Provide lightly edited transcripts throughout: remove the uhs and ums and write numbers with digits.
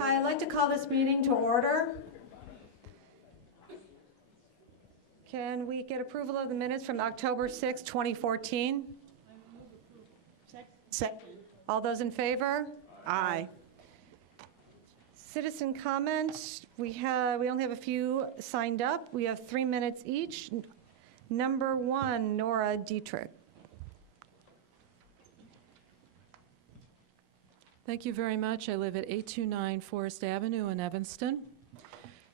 Hi, I'd like to call this meeting to order. Can we get approval of the minutes from October 6, 2014? Second. All those in favor? Aye. Citizen comments, we only have a few signed up. We have 3 minutes each. Number 1, Nora Dietrich. Thank you very much. I live at 829 Forest Avenue in Evanston.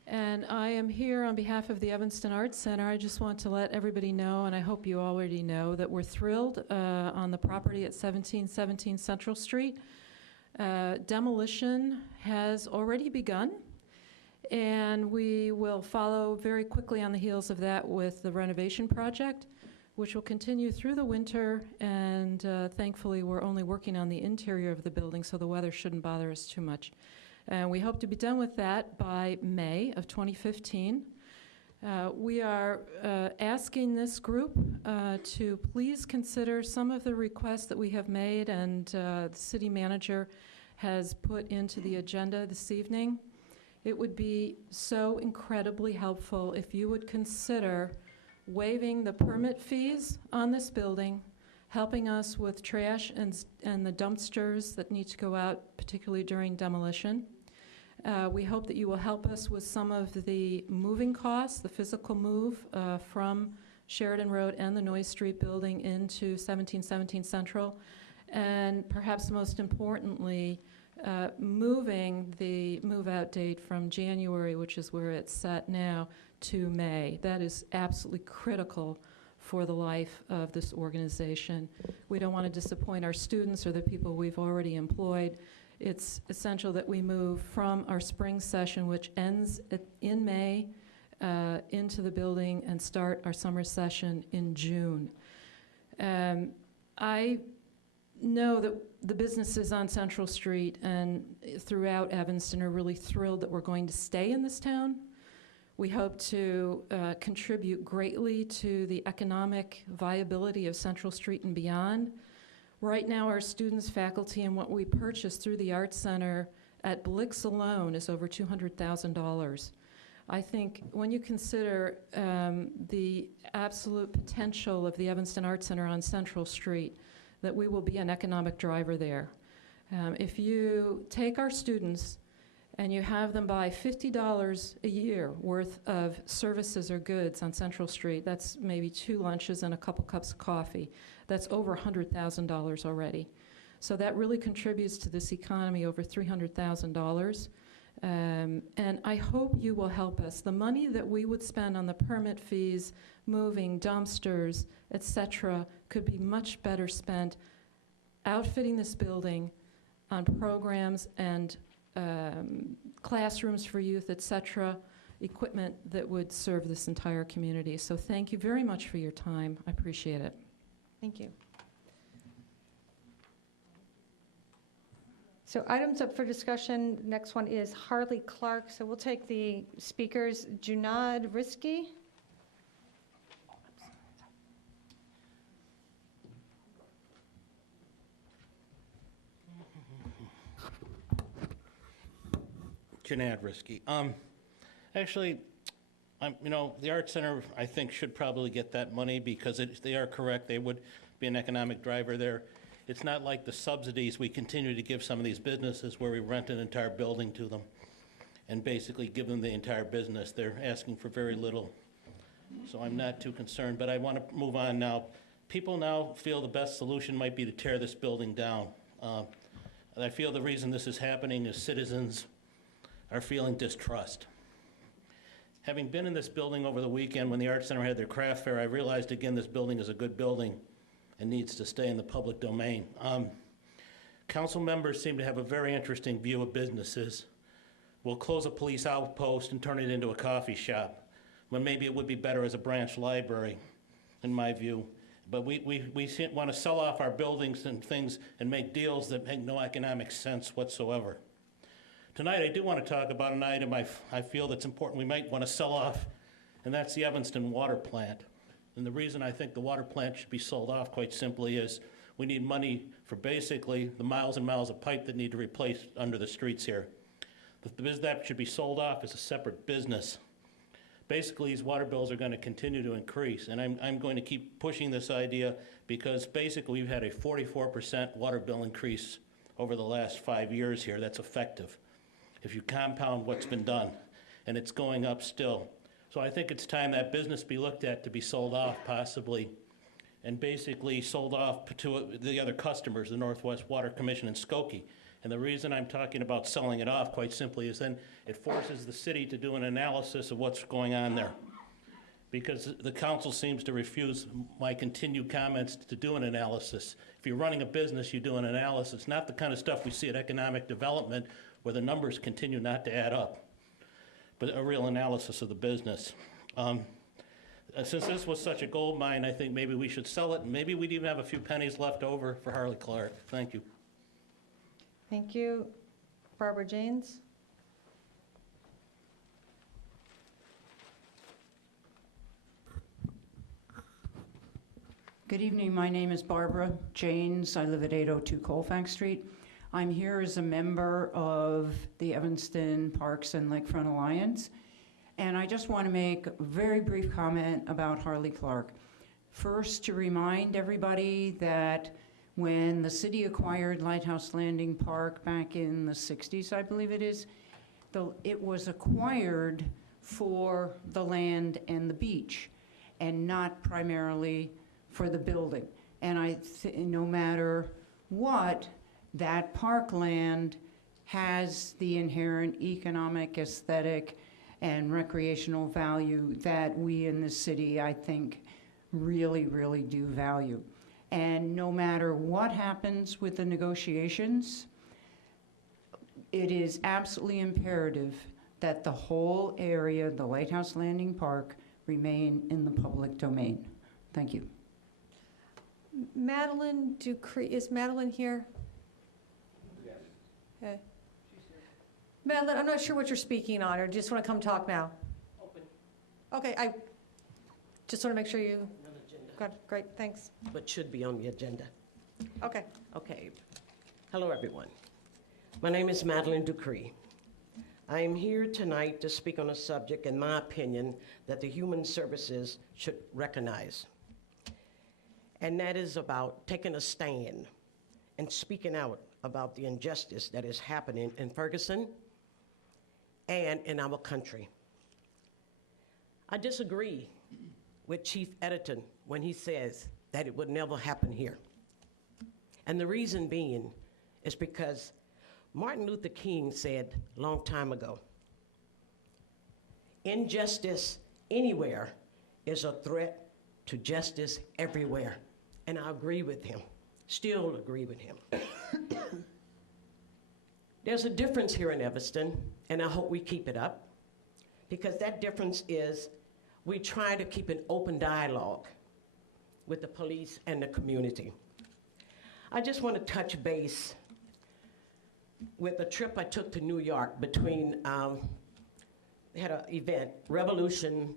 And I am here on behalf of the Evanston Arts Center. I just want to let everybody know, and I hope you already know, that we're thrilled on the property at 1717 Central Street. Demolition has already begun, and we will follow very quickly on the heels of that with the renovation project, which will continue through the winter, and thankfully we're only working on the interior of the building, so the weather shouldn't bother us too much. And we hope to be done with that by May of 2015. We are asking this group to please consider some of the requests that we have made and the city manager has put into the agenda this evening. It would be so incredibly helpful if you would consider waiving the permit fees on this building, helping us with trash and the dumpsters that need to go out, particularly during demolition. We hope that you will help us with some of the moving costs, the physical move from Sheridan Road and the Noyes Street building into 1717 Central, and perhaps most importantly, moving the move-out date from January, which is where it's set now, to May. That is absolutely critical for the life of this organization. We don't want to disappoint our students or the people we've already employed. It's essential that we move from our spring session, which ends in May, into the building and start our summer session in June. I know that the businesses on Central Street and throughout Evanston are really thrilled that we're going to stay in this town. We hope to contribute greatly to the economic viability of Central Street and beyond. Right now, our students, faculty, and what we purchase through the Arts Center at Blix alone is over $200,000. I think when you consider the absolute potential of the Evanston Arts Center on Central Street, that we will be an economic driver there. If you take our students and you have them buy $50 a year worth of services or goods on Central Street, that's maybe 2 lunches and a couple cups of coffee. That's over $100,000 already. So that really contributes to this economy, over $300,000. And I hope you will help us. The money that we would spend on the permit fees, moving, dumpsters, et cetera, could be much better spent outfitting this building on programs and classrooms for youth, et cetera, equipment that would serve this entire community. So thank you very much for your time. I appreciate it. Thank you. So items up for discussion, next one is Harley Clark. So we'll take the speakers, Junad Risky. Junad Risky. Actually, the Art Center, I think, should probably get that money because they are correct. They would be an economic driver there. It's not like the subsidies we continue to give some of these businesses where we rent an entire building to them and basically give them the entire business. They're asking for very little. So I'm not too concerned, but I want to move on now. People now feel the best solution might be to tear this building down. And I feel the reason this is happening is citizens are feeling distrust. Having been in this building over the weekend when the Art Center had their craft fair, I realized again this building is a good building and needs to stay in the public domain. Council members seem to have a very interesting view of businesses. We'll close a police outpost and turn it into a coffee shop, when maybe it would be better as a branch library, in my view. But we want to sell off our buildings and things and make deals that make no economic sense whatsoever. Tonight, I do want to talk about an item I feel that's important we might want to sell off, and that's the Evanston water plant. And the reason I think the water plant should be sold off, quite simply, is we need money for basically the miles and miles of pipe that need to replace under the streets here. That should be sold off as a separate business. Basically, these water bills are going to continue to increase, and I'm going to keep pushing this idea because basically we've had a 44% water bill increase over the last 5 years here. That's effective if you compound what's been done, and it's going up still. So I think it's time that business be looked at to be sold off possibly, and basically sold off to the other customers, the Northwest Water Commission and Skokie. And the reason I'm talking about selling it off, quite simply, is then it forces the city to do an analysis of what's going on there. Because the council seems to refuse my continued comments to do an analysis. If you're running a business, you do an analysis, not the kind of stuff we see at economic development where the numbers continue not to add up, but a real analysis of the business. Since this was such a gold mine, I think maybe we should sell it, and maybe we'd even have a few pennies left over for Harley Clark. Thank you. Thank you. Barbara Janes? Good evening. My name is Barbara Janes. I live at 802 Colfax Street. I'm here as a member of the Evanston Parks and Lakefront Alliance, and I just want to make a very brief comment about Harley Clark. First, to remind everybody that when the city acquired Lighthouse Landing Park back in the 60s, I believe it is, it was acquired for the land and the beach, and not primarily for the building. And no matter what, that parkland has the inherent economic, aesthetic, and recreational value that we in the city, I think, really, really do value. And no matter what happens with the negotiations, it is absolutely imperative that the whole area, the Lighthouse Landing Park, remain in the public domain. Thank you. Madeline Ducree, is Madeline here? Yes. Okay. Madeline, I'm not sure what you're speaking on, or do you just want to come talk now? Open. Okay, I just want to make sure you On the agenda, got it. Great, thanks. but should be on the agenda. Okay. Okay. Hello, everyone. My name is Madeline Ducree. I am here tonight to speak on a subject, in my opinion, that the Human Services should recognize. And that is about taking a stand and speaking out about the injustice that is happening in Ferguson and in our country. I disagree with Chief Editon when he says that it would never happen here. And the reason being is because Martin Luther King said a long time ago, injustice anywhere is a threat to justice everywhere. And I agree with him, still agree with him. There's a difference here in Evanston, and I hope we keep it up, because that difference is we try to keep an open dialogue with the police and the community. I just want to touch base with a trip I took to New York between, they had an event, Revolution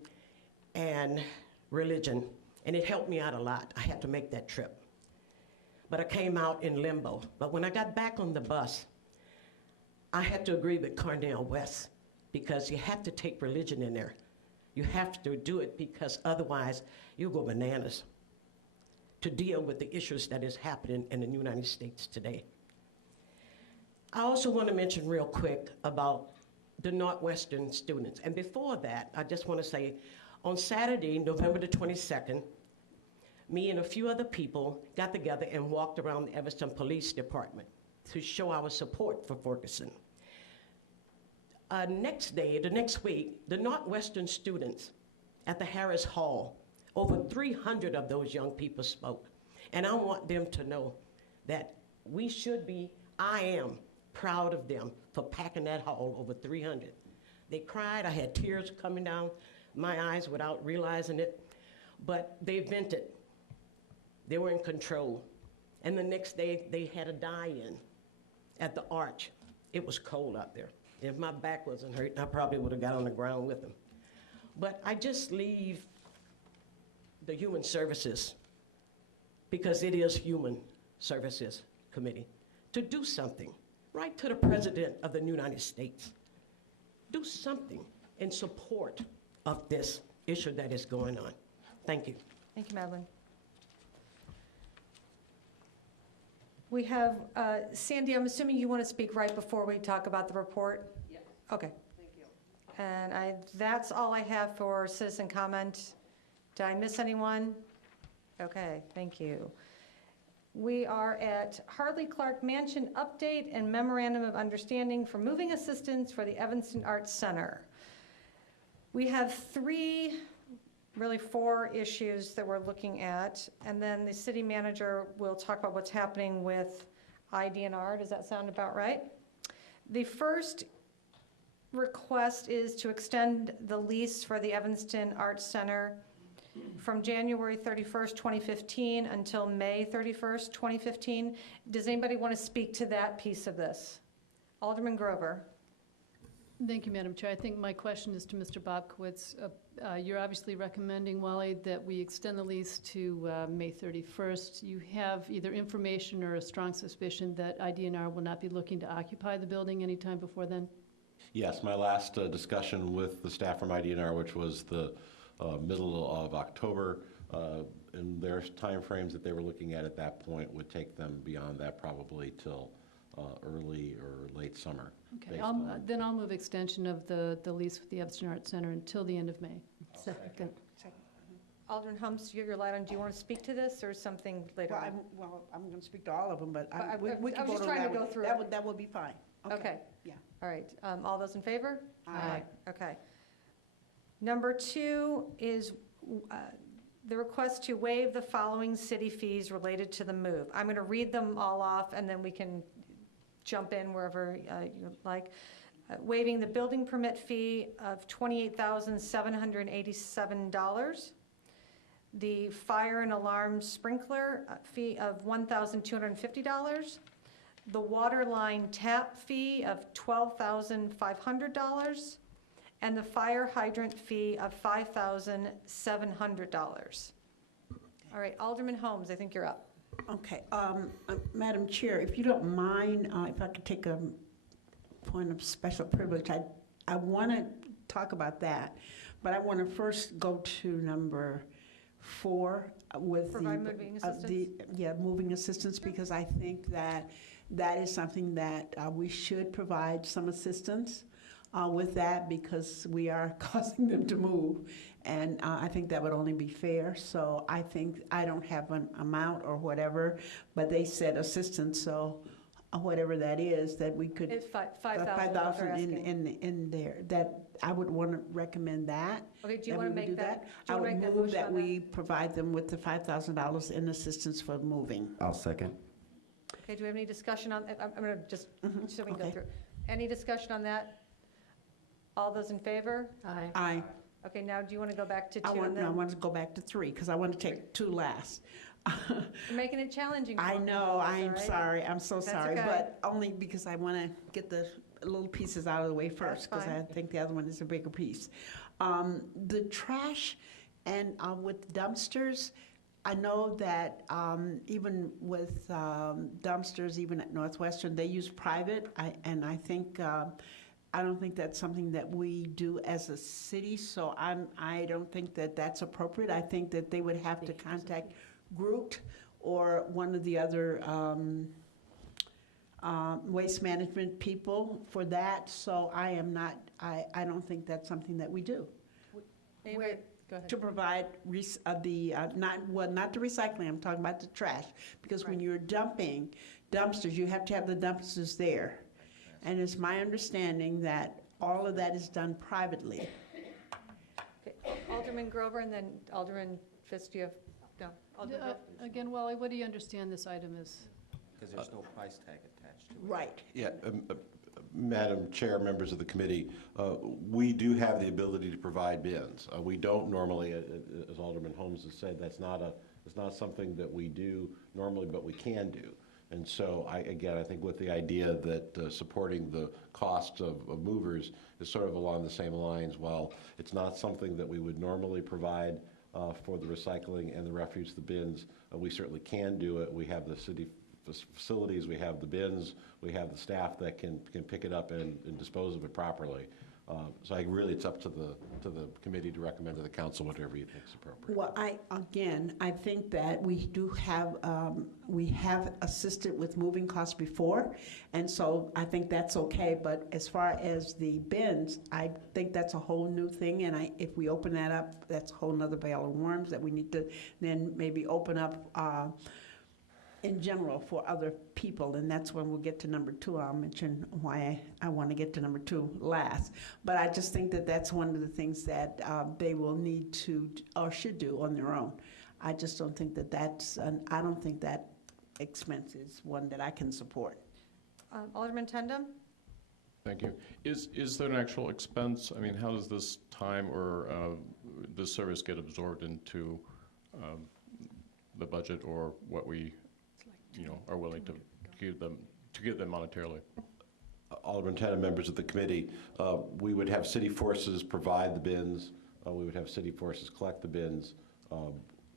and Religion, and it helped me out a lot. I had to make that trip. But I came out in limbo. But when I got back on the bus, I had to agree with Cornel West, because you have to take religion in there. You have to do it, because otherwise you'll go bananas to deal with the issues that is happening in the United States today. I also want to mention real quick about the Northwestern students. And before that, I just want to say, on Saturday, November the 22nd, me and a few other people got together and walked around the Evanston Police Department to show our support for Ferguson. Next day, the next week, the Northwestern students at the Harris Hall, over 300 of those young people spoke. And I want them to know that we should be, I am proud of them for packing that hall, over 300. They cried, I had tears coming down my eyes without realizing it, but they vented. They were in control. And the next day, they had a die-in at the Arch. It was cold out there. If my back wasn't hurt, I probably would have got on the ground with them. But I just leave the Human Services, because it is Human Services Committee, to do something. Write to the President of the United States. do something in support of this issue that is going on. Thank you. Thank you, Madeline. We have, Sandy, I'm assuming you want to speak right before we talk about the report? Yes. Okay. Thank you. And that's all I have for citizen comment. Did I miss anyone? Okay, thank you. We are at Hartley Clark Mansion update and memorandum of understanding for moving assistance for the Evanston Arts Center. We have really four issues that we're looking at, and then the city manager will talk about what's happening with IDNR. Does that sound about right? The first request is to extend the lease for the Evanston Arts Center from January 31st, 2015 until May 31st, 2015. Does anybody want to speak to that piece of this? Alderman Grover. Thank you, Madam Chair. I think my question is to Mr. Bobkowitz. You're obviously recommending, Wally, that we extend the lease to May 31st. You have either information or a strong suspicion that IDNR will not be looking to occupy the building anytime before then? Yes, my last discussion with the staff from IDNR, which was the middle of October, and their timeframes that they were looking at that point would take them beyond that, probably till early or late summer. Okay, then I'll move extension of the lease with the Evanston Arts Center until the end of May. Second. Alderman Humps, you have your light on. Do you want to speak to this or something later on? I'm going to speak to all of them, but I we was can just vote on trying to that go one. through it. That would be fine. Okay. Yeah. All right. All those in favor? Aye. Okay. Number two is the request to waive the following city fees related to the move. I'm going to read them all off, and then we can jump in wherever you like. Waiving the building permit fee of $28,787. The fire and alarm sprinkler fee of $1,250. The water line tap fee of $12,500. And the fire hydrant fee of $5,700. All right, Alderman Holmes, I think you're up. Okay. Madam Chair, if you don't mind, if I could take a point of special privilege, I want to talk about that, but I want to first go to number 4 with Provide moving assistance? Moving assistance, because I think that is something that we should provide some assistance with that, because we are causing them to move, and I think that would only be fair. So I think, I don't have an amount or whatever, but they said assistance, so whatever that is, that we could. It's $5,000. 5,000 in there, that I would want to recommend that. Okay, do you that want to we would make do that? I would move that we provide them with the $5,000 in assistance for moving. I'll second. Okay, do we have any discussion on, I'm going to just, so we can go Okay. through. Any discussion on that? All those in favor? Aye. Aye. Okay, now do you want to go back to 2 I and then? want to go back to 3, because I want to take 2 last. You're making it challenging. for I me, know, Lois, I am all right? sorry, I'm so That's sorry, okay. but only because I want to get the little pieces out of the way first, because I fine. think the other one is a bigger piece. The trash and with dumpsters, I know that even with dumpsters, even at Northwestern, they use private, and I think, I don't think that's something that we do as a city, so I don't think that that's appropriate. I think that they would have to contact Groot or one of the other waste management people for that, so I don't think that's something that we do. Anybody- Go ahead. To provide not the recycling, I'm talking about the trash, because when Right. you're dumping dumpsters, you have to have the dumpsters there. And it's my understanding that all of that is done privately. Okay, Alderman Grover and then Alderman Fisk, do you have, no, Alderman Grover. Again, Wally, what do you understand this item is? Because there's no price tag attached to it. Right. Yeah, Madam Chair, members of the committee, we do have the ability to provide bins. We don't normally, as Alderman Holmes has said, it's not something that we do normally, but we can do. And so, I think with the idea that supporting the costs of movers is sort of along the same lines. While it's not something that we would normally provide for the recycling and the refuse, the bins, we certainly can do it. We have the city facilities, we have the bins, we have the staff that can pick it up and dispose of it properly. So it's up to the committee to recommend to the council whatever you think is appropriate. Well, I think that we have assisted with moving costs before, and so I think that's okay. But as far as the bins, I think that's a whole new thing, and if we open that up, that's a whole nother bale of worms that we need to then maybe open up in general for other people, and that's when we'll get to number 2. I'll mention why I want to get to number 2 last. But I just think that that's one of the things that they will need to or should do on their own. I just don't think that I don't think that expense is one that I can support. Alderman Tendem? Thank you. Is there an actual expense? I mean, how does this time or this service get absorbed into the budget, or what we are willing to give them monetarily? Alderman Tennant, members of the committee, we would have city forces provide the bins. We would have city forces collect the bins.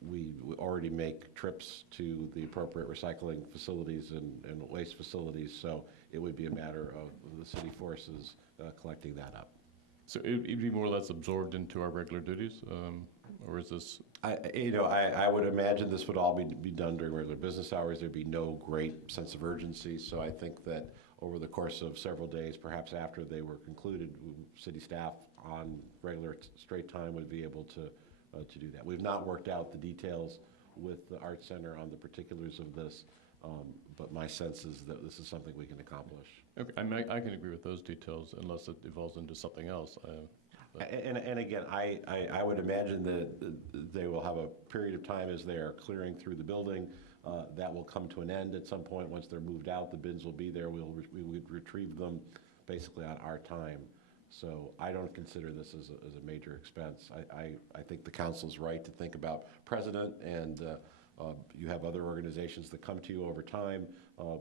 We already make trips to the appropriate recycling facilities and waste facilities, so it would be a matter of the city forces collecting that up. So it'd be more or less absorbed into our regular duties, or is this? I would imagine this would all be done during regular business hours. There'd be no great sense of urgency, so I think that over the course of several days, perhaps after they were concluded, city staff on regular straight time would be able to do that. We've not worked out the details with the Art Center on the particulars of this, but my sense is that this is something we can accomplish. Okay, I can agree with those details unless it evolves into something else. And again, I would imagine that they will have a period of time as they are clearing through the building. That will come to an end at some point. Once they're moved out, the bins will be there. We would retrieve them basically on our time. So I don't consider this as a major expense. I think the council's right to think about precedent, and you have other organizations that come to you over time.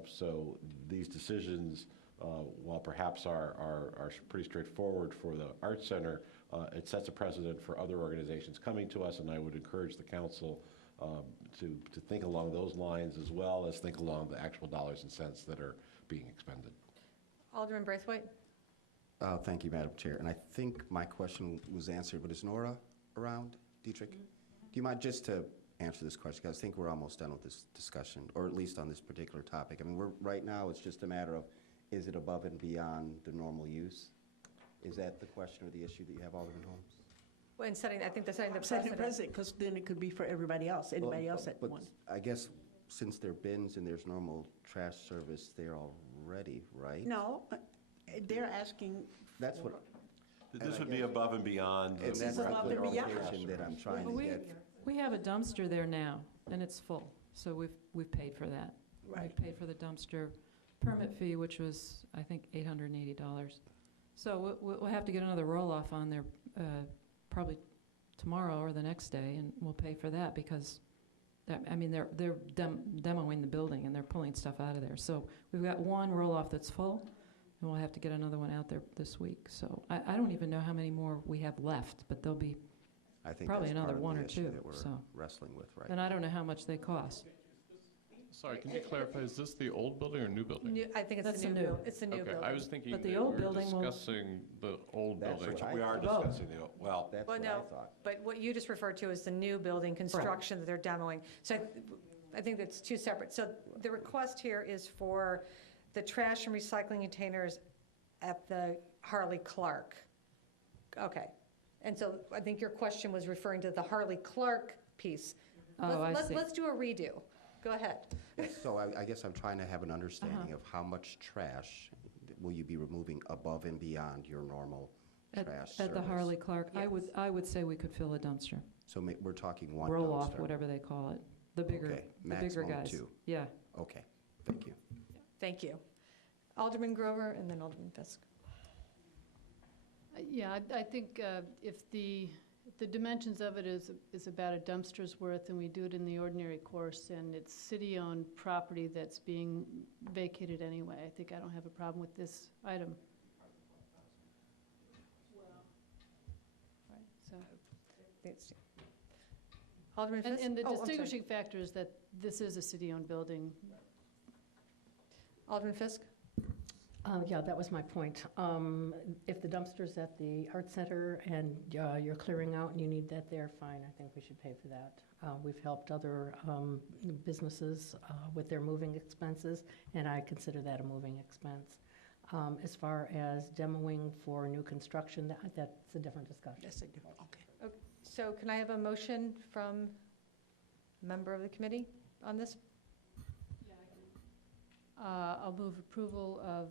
So these decisions, while perhaps are pretty straightforward for the Arts Center, it sets a precedent for other organizations coming to us, and I would encourage the council to think along those lines, as well as think along the actual dollars and cents that are being expended. Alderman Braithwaite? Thank you, Madam Chair. And I think my question was answered, but is Nora around, Dietrich? Do you mind just to answer this question? Because I think we're almost done with this discussion, or at least on this particular topic. I mean, right now, it's just a matter of, is it above and beyond the normal use? Is that the question or the issue that you have, Alderman Holmes? Well, in setting, I think they're setting the Setting precedent. the precedent, because then it could be for everybody else, anybody else that But wants. I guess since they're bins and there's normal trash service there already, right? No, they're asking. That's what. This would be above and beyond. And This that's is the above and beyond. clarification that I'm trying Well, to get. We have a dumpster there now, and it's full, so we've paid for that. Right. We've paid for the dumpster permit fee, which was, I think, $880. So we'll have to get another roll-off on there probably tomorrow or the next day, and we'll pay for that because, they're demoing the building and they're pulling stuff out of there. So we've got one roll-off that's full, and we'll have to get another one out there this week. So I don't even know how many more we have left, but there'll be, I think probably that's another part of one the or issue two, that we're so. wrestling with right and I don't know how much they cost. Sorry, can you clarify, is this the old building or new building? I think it's That's the the new new. building. It's the new Okay, building. I was thinking But the that old we were building will- discussing the old That's building. what I We are thought. discussing well, That's Well, what I no. thought. But what you just referred to is the new building construction that they're demoing. So I think that's two separate. So the request here is for the trash and recycling containers at the Harley Clark. Okay. And so I think your question was referring to the Harley Clark piece. Oh, I see. Let's do a redo. Go ahead. So I guess I'm trying to have an understanding of how much trash will you be removing above and beyond your normal trash service? At the Harley Clark, Yes. I would say we could fill a dumpster. So we're talking one Roll off, dumpster. whatever they call it. The bigger, Okay, the bigger maximum guys. 2. Yeah. Okay, thank you. Thank you. Alderman Grover and then Alderman Fisk. Yeah, I think if the dimensions of it is about a dumpster's worth, and we do it in the ordinary course, and it's city-owned property that's being vacated anyway, I think I don't have a problem with this item. Right, so. Alderman Fisk? And the Oh, I'm sorry. distinguishing factor is that this is a city-owned building. Alderman Fisk? Yeah, that was my point. If the dumpster's at the art center and you're clearing out and you need that there, fine, I think we should pay for that. We've helped other businesses with their moving expenses, and I consider that a moving expense. As far as demoing for new construction, that's a different discussion. That's a different, okay. So can I have a motion from a member of the committee on this? I'll move approval of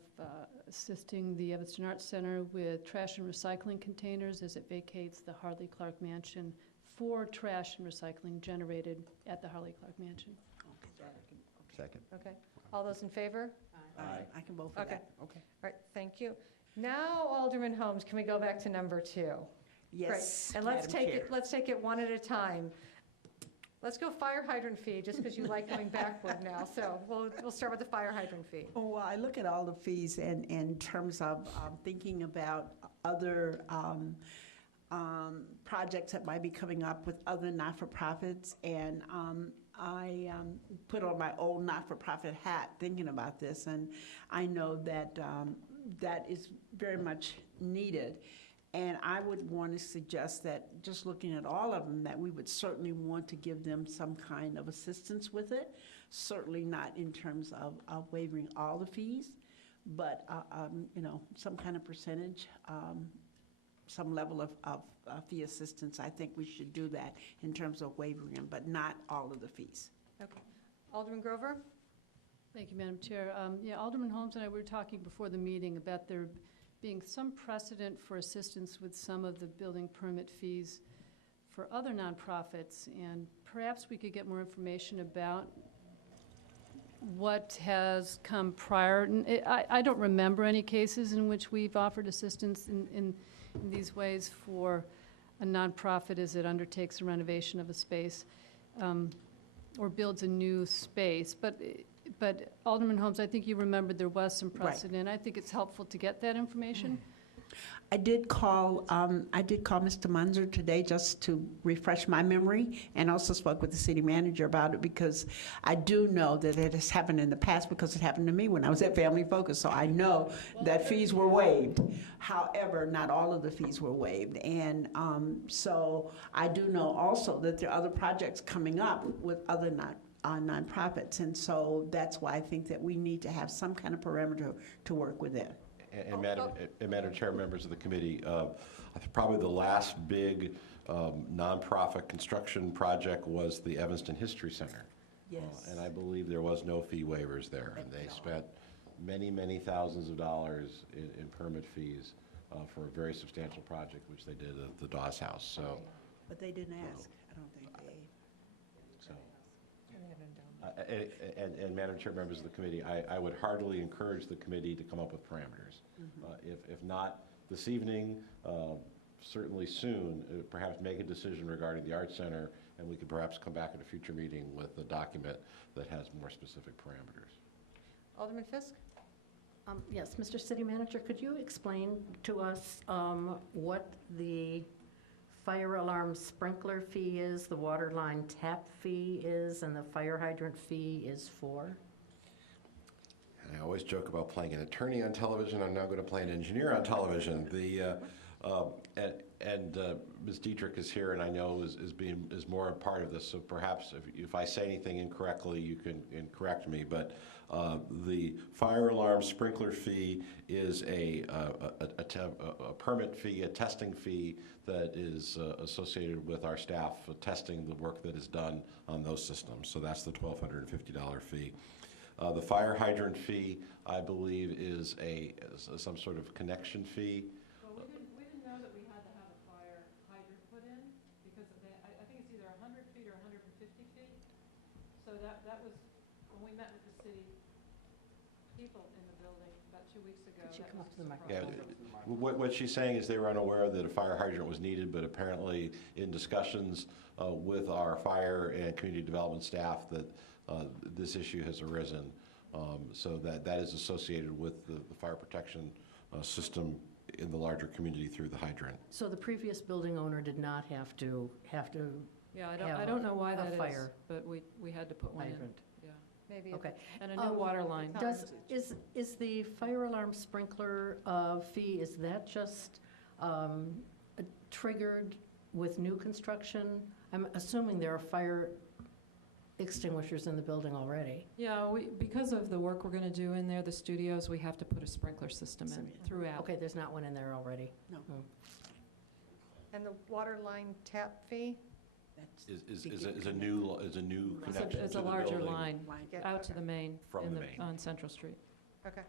assisting the Evanston Arts Center with trash and recycling containers as it vacates the Harley Clark Mansion for trash and recycling generated at the Harley Clark Mansion. Second. Okay. All those in favor? I can vote for Okay. that. Okay. All right, thank you. Now, Alderman Holmes, can we go back to number 2? Yes, Great. And let's Madam take Chair. it, let's take it one at a time. Let's go fire hydrant fee, just because you like going backward now. So we'll start with the fire hydrant fee. Oh, well, I look at all the fees in terms of thinking about other projects that might be coming up with other not-for-profits, and I put on my old not-for-profit hat thinking about this, and I know that that is very much needed. And I would want to suggest that, just looking at all of them, that we would certainly want to give them some kind of assistance with it. Certainly not in terms of waiving all the fees, but, you know, some kind of percentage, some level of fee assistance. I think we should do that in terms of waiving them, but not all of the fees. Okay. Alderman Grover? Thank you, Madam Chair. Yeah, Alderman Holmes and I were talking before the meeting about there being some precedent for assistance with some of the building permit fees for other nonprofits, and perhaps we could get more information about what has come prior. I don't remember any cases in which we've offered assistance in these ways for a nonprofit as it undertakes a renovation of a space or builds a new space. But Alderman Holmes, I think you remembered there was some precedent. I think it's helpful to get that information. I did call Mr. Munzer today just to refresh my memory, and also spoke with the city manager about it, because I do know that it has happened in the past, because it happened to me when I was at Family Focus, so I know that fees were waived. However, not all of the fees were waived, and so I do know also that there are other projects coming up with other nonprofits, and so that's why I think that we need to have some kind of parameter to work within. And Madam Chair, members of the committee, I think probably the last big nonprofit construction project was the Evanston History Center. Yes. And I believe there was no fee waivers there, and they spent many, many thousands of dollars in permit fees for a very substantial project, which they did at the Dawes House, so. But they didn't ask. I don't think they. So. And Madam Chair, members of the committee, I would heartily encourage the committee to come up with parameters. If not this evening, certainly soon, perhaps make a decision regarding the Arts Center, and we could perhaps come back at a future meeting with a document that has more specific parameters. Alderman Fisk? Yes, Mr. City Manager, could you explain to us what the fire alarm sprinkler fee is, the water line tap fee is, and the fire hydrant fee is for? And I always joke about playing an attorney on television. I'm now going to play an engineer on television. Ms. Dietrich is here, and I know is more a part of this. So perhaps if I say anything incorrectly, you can correct me. But the fire alarm sprinkler fee is a permit fee, a testing fee that is associated with our staff testing the work that is done on those systems. So that's the $1,250 fee. The fire hydrant fee, I believe, is some sort of connection fee. Well, we didn't know that we had to have a fire hydrant put in, because I think it's either 100 feet or 150 feet. So that was, when we met with the city people in the building about 2 weeks ago. Could you come up to the Yeah, microphone? what she's saying is they were unaware that a fire hydrant was needed, but apparently in discussions with our fire and community development staff that this issue has arisen. So that is associated with the fire protection system in the larger community through the hydrant. So the previous building owner did not have to Yeah, have I don't know why a that is, fire but we had to put one in. hydrant. Yeah. maybe. Okay. And a new water line. Is the fire alarm sprinkler fee, is that just triggered with new construction? I'm assuming there are fire extinguishers in the building already. Yeah, because of the work we're going to do in there, the studios, we have to put a sprinkler system in throughout. Okay, there's not one in there already? No. And the water line tap fee? Is a new connection It's to a the larger building. line Yeah, out to okay. the main. From in the main. On Central Street. Okay.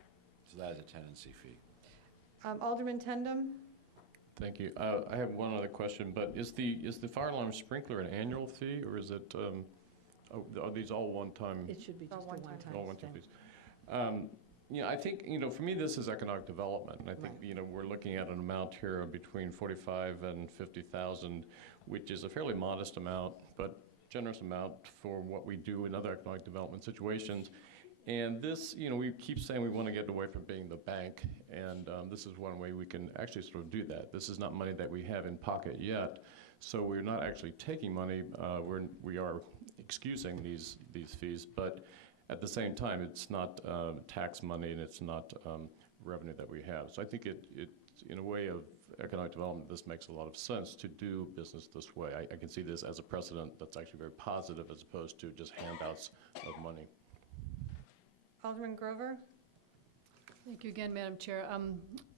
So that is a tenancy fee. Alderman Tendem? Thank you. I have one other question, but is the fire alarm sprinkler an annual fee, or is it, are these all one-time? It should be just a one-time. one-time All one-time thing. fees? I think, for me, this is economic development, and I think, Right. We're looking at an amount here of between 45 and 50,000, which is a fairly modest amount, but generous amount for what we do in other economic development situations. And this, we keep saying we want to get away from being the bank, and this is one way we can actually sort of do that. This is not money that we have in pocket yet, so we're not actually taking money. We are excusing these fees, but at the same time, it's not tax money and it's not revenue that we have. So I think it in a way of economic development, this makes a lot of sense to do business this way. I can see this as a precedent that's actually very positive as opposed to just handouts of money. Alderman Grover? Thank you again, Madam Chair.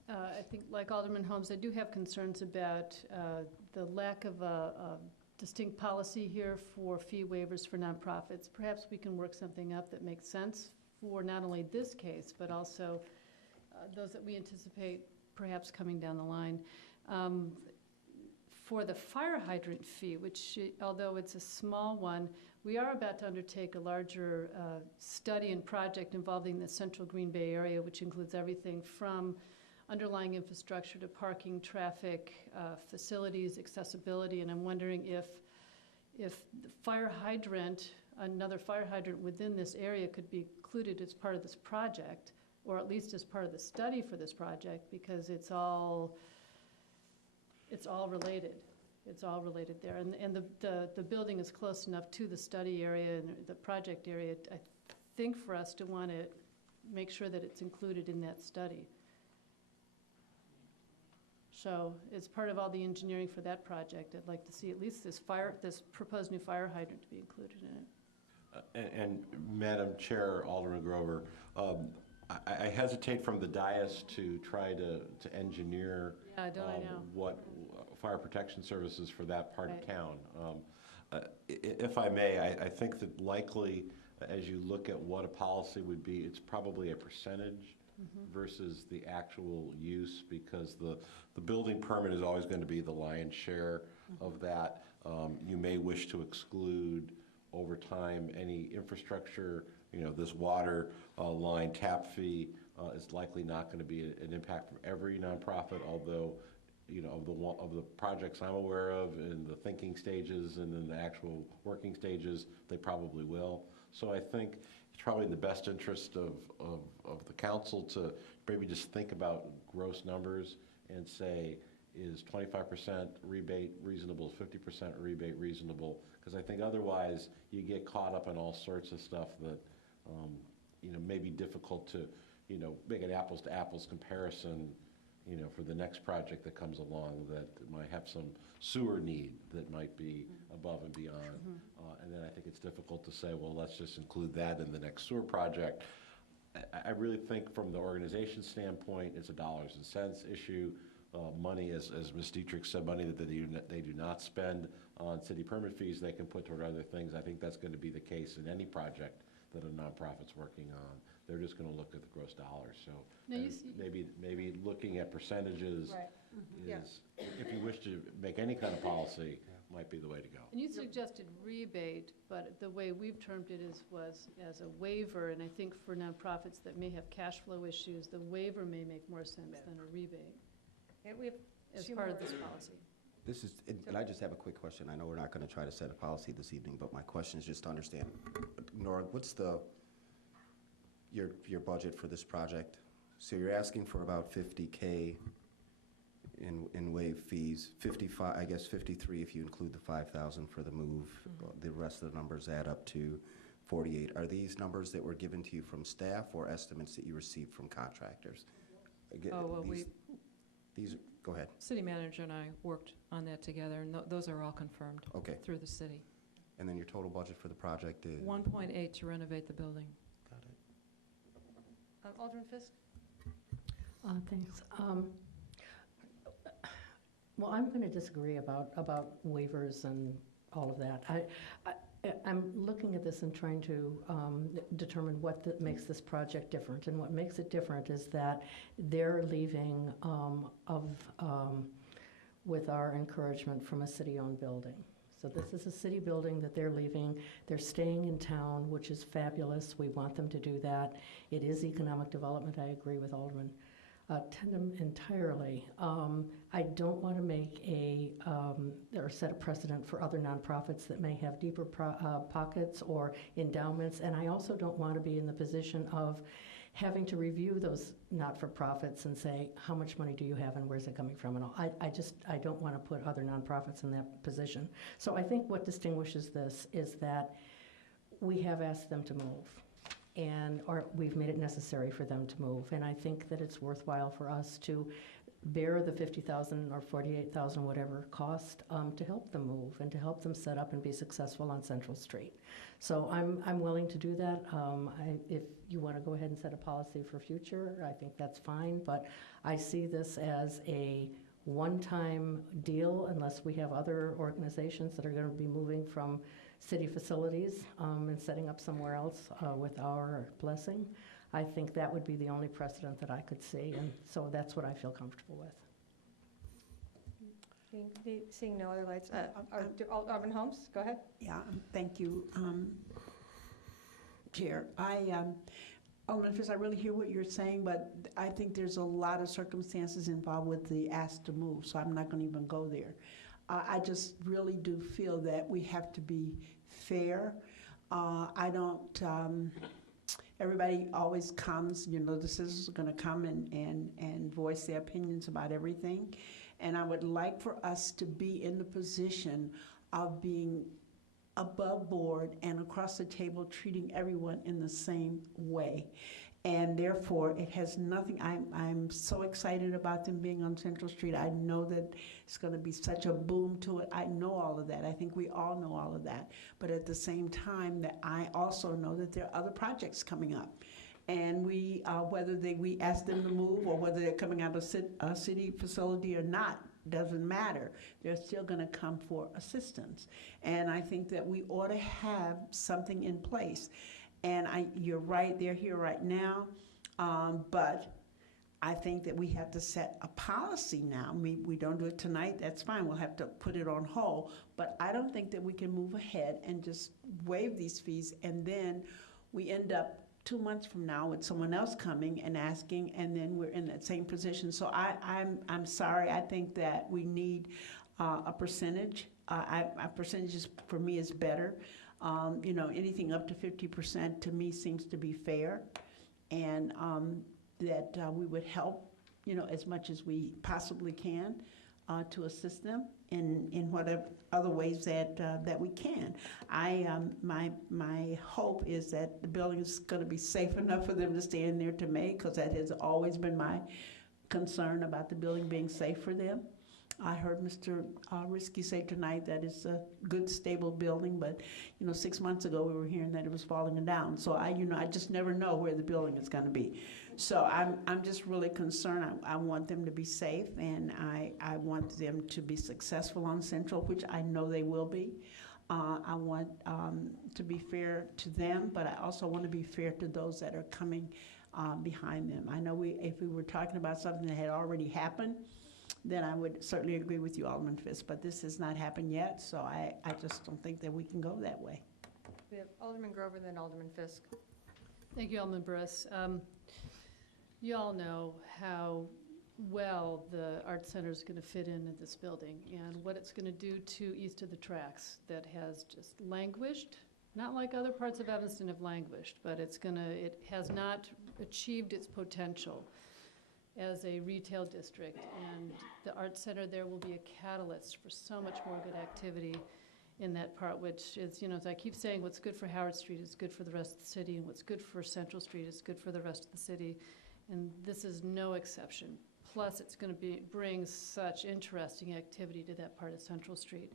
I think, like Alderman Holmes, I do have concerns about the lack of a distinct policy here for fee waivers for nonprofits. Perhaps we can work something up that makes sense for not only this case, but also those that we anticipate perhaps coming down the line. For the fire hydrant fee, which, although it's a small one, we are about to undertake a larger study and project involving the central Green Bay area, which includes everything from underlying infrastructure to parking, traffic, facilities, accessibility, and I'm wondering if the fire hydrant, another fire hydrant within this area could be included as part of this project, or at least as part of the study for this project, because it's all related. It's all related there. And the building is close enough to the study area and the project area, I think, for us to want to make sure that it's included in that study. So as part of all the engineering for that project, I'd like to see at least this proposed new fire hydrant to be included in it. And Madam Chair, Alderman Grover, I hesitate from the dais to try to engineer Yeah, don't I know? what fire protection services for that part of Right. town. If I may, I think that likely, as you look at what a policy would be, it's probably a percentage versus the actual use, because the building permit is always going to be the lion's share of that. You may wish to exclude over time any infrastructure, this water line tap fee is likely not going to be an impact from every nonprofit, although, of the projects I'm aware of in the thinking stages and then the actual working stages, they probably will. So I think it's probably in the best interest of the council to maybe just think about gross numbers and say, is 25% rebate reasonable, is 50% rebate reasonable? Because I think otherwise you get caught up in all sorts of stuff that, may be difficult to, make an apples to apples comparison, for the next project that comes along that might have some sewer need that might be above and beyond. And then I think it's difficult to say, well, let's just include that in the next sewer project. I really think from the organization standpoint, it's a dollars and cents issue. Money, as Ms. Dietrich said, money that they do not spend on city permit fees, they can put toward other things. I think that's going to be the case in any project that a nonprofit's working on. They're just going to look at the gross dollars. So Now you maybe looking at percentages Right. Yeah. is, if you wish to make any kind of policy, might be the way to go. And you suggested rebate, but the way we've termed it was as a waiver, and I think for nonprofits that may have cash flow issues, the waiver may make more sense than a rebate We have as two part of more. this policy. This is, and I just have a quick question. I know we're not going to try to set a policy this evening, but my question is just to understand. Nora, what's your budget for this project? So you're asking for about 50K in waive fees, 55, I guess 53 if you include the 5,000 for the move. The rest of the numbers add up to 48, are these numbers that were given to you from staff or estimates that you received from contractors? Again, Oh, well, these, go ahead. city manager and I worked on that together, and those are all confirmed Okay. through the city. And then your total budget for the project is? 1.8 to renovate the building. Got it. Alderman Fisk? Thanks. Well, I'm going to disagree about waivers and all of that. I'm looking at this and trying to determine what makes this project different. And what makes it different is that they're leaving with our encouragement from a city-owned building. So this is a city building that they're leaving. They're staying in town, which is fabulous. We want them to do that. It is economic development. I agree with Alderman Tendem entirely. I don't want to make or set a precedent for other nonprofits that may have deeper pockets or endowments, and I also don't want to be in the position of having to review those not-for-profits and say, how much money do you have and where's it coming from? And all. I don't want to put other nonprofits in that position. So I think what distinguishes this is that we have asked them to move, or we've made it necessary for them to move. And I think that it's worthwhile for us to bear the $50,000 or $48,000, whatever cost, to help them move and to help them set up and be successful on Central Street. So I'm willing to do that. If you want to go ahead and set a policy for future, I think that's fine. But I see this as a one-time deal unless we have other organizations that are going to be moving from city facilities and setting up somewhere else with our blessing. I think that would be the only precedent that I could see, and so that's what I feel comfortable with. Seeing no other lights. Alderman Holmes, go ahead. Yeah, thank you, Chair. Alderman Fisk, I really hear what you're saying, but I think there's a lot of circumstances involved with the ask to move, so I'm not going to even go there. I just really do feel that we have to be fair. I don't. Everybody always comes, the citizens are going to come and voice their opinions about everything. And I would like for us to be in the position of being above board and across the table treating everyone in the same way. And therefore, it has nothing, I'm so excited about them being on Central Street. I know that it's going to be such a boom to it. I know all of that. I think we all know all of that. But at the same time, that I also know that there are other projects coming up. And we, whether we ask them to move or whether they're coming out of a city facility or not, doesn't matter. They're still going to come for assistance. And I think that we ought to have something in place. And you're right, they're here right now, but I think that we have to set a policy now. We don't do it tonight, that's fine, we'll have to put it on hold, but I don't think that we can move ahead and just waive these fees, and then we end up 2 months from now with someone else coming and asking, and then we're in that same position. So I'm sorry, I think that we need a percentage. A percentage for me is better. Anything up to 50% to me seems to be fair, and that we would help, as much as we possibly can to assist them in whatever other ways that we can. My hope is that the building is going to be safe enough for them to stay in there to May, because that has always been my concern about the building being safe for them. I heard Mr. Risky say tonight that it's a good, stable building, but 6 months ago we were hearing that it was falling down. So I just never know where the building is going to be. So I'm just really concerned. I want them to be safe, and I want them to be successful on Central, which I know they will be. I want to be fair to them, but I also want to be fair to those that are coming behind them. I know if we were talking about something that had already happened, then I would certainly agree with you, Alderman Fisk, but this has not happened yet, so I just don't think that we can go that way. We have Alderman Grover, then Alderman Fisk. Thank you, Alderman Burris. You all know how well the Art Center is going to fit into this building and what it's going to do to east of the tracks that has just languished, not like other parts of Evanston have languished, but it has not achieved its potential as a retail district, and the Art Center there will be a catalyst for so much more good activity in that part, which is, as I keep saying, what's good for Howard Street is good for the rest of the city, and what's good for Central Street is good for the rest of the city. And this is no exception. Plus, it's going to bring such interesting activity to that part of Central Street.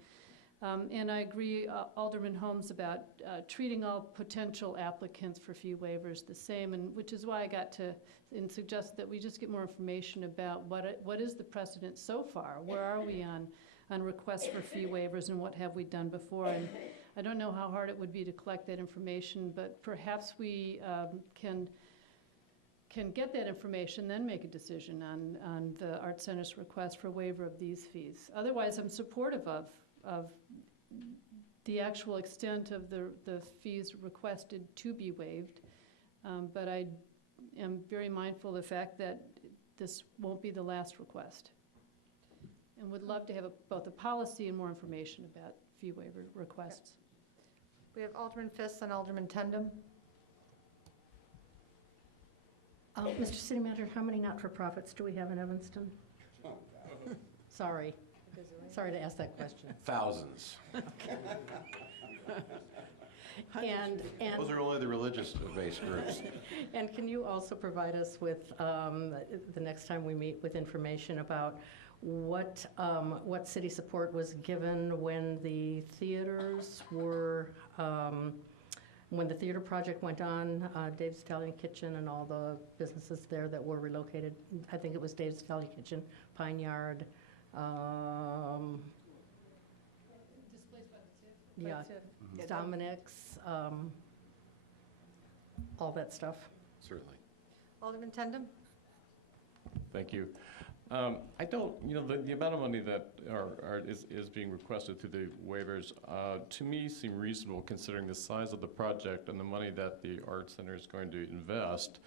And I agree, Alderman Holmes, about treating all potential applicants for fee waivers the same, and which is why I got to and suggest that we just get more information about what is the precedent so far. Where are we on requests for fee waivers, and what have we done before? And I don't know how hard it would be to collect that information, but perhaps we can get that information, then make a decision on the Art Center's request for waiver of these fees. Otherwise, I'm supportive of the actual extent of the fees requested to be waived, but I am very mindful of the fact that this won't be the last request. And would love to have both a policy and more information about fee waiver requests. We have Alderman Fiss and Alderman Tendem. Mr. City Manager, how many not-for-profits do we have in Evanston? Sorry to ask that question. Thousands. And Those are only the religious-based groups. And can you also provide us with, the next time we meet, with information about what city support was given when the theaters were, when the theater project went on, Dave's Italian Kitchen and all the businesses there that were relocated? I think it was Dave's Italian Kitchen, Pine Yard. Displaced by the TIF? Yeah, Dominic's, all that stuff. Certainly. Alderman Tendem? Thank you. I don't, the amount of money that is being requested through the waivers, to me seem reasonable considering the size of the project and the money that the Art Center is going to invest.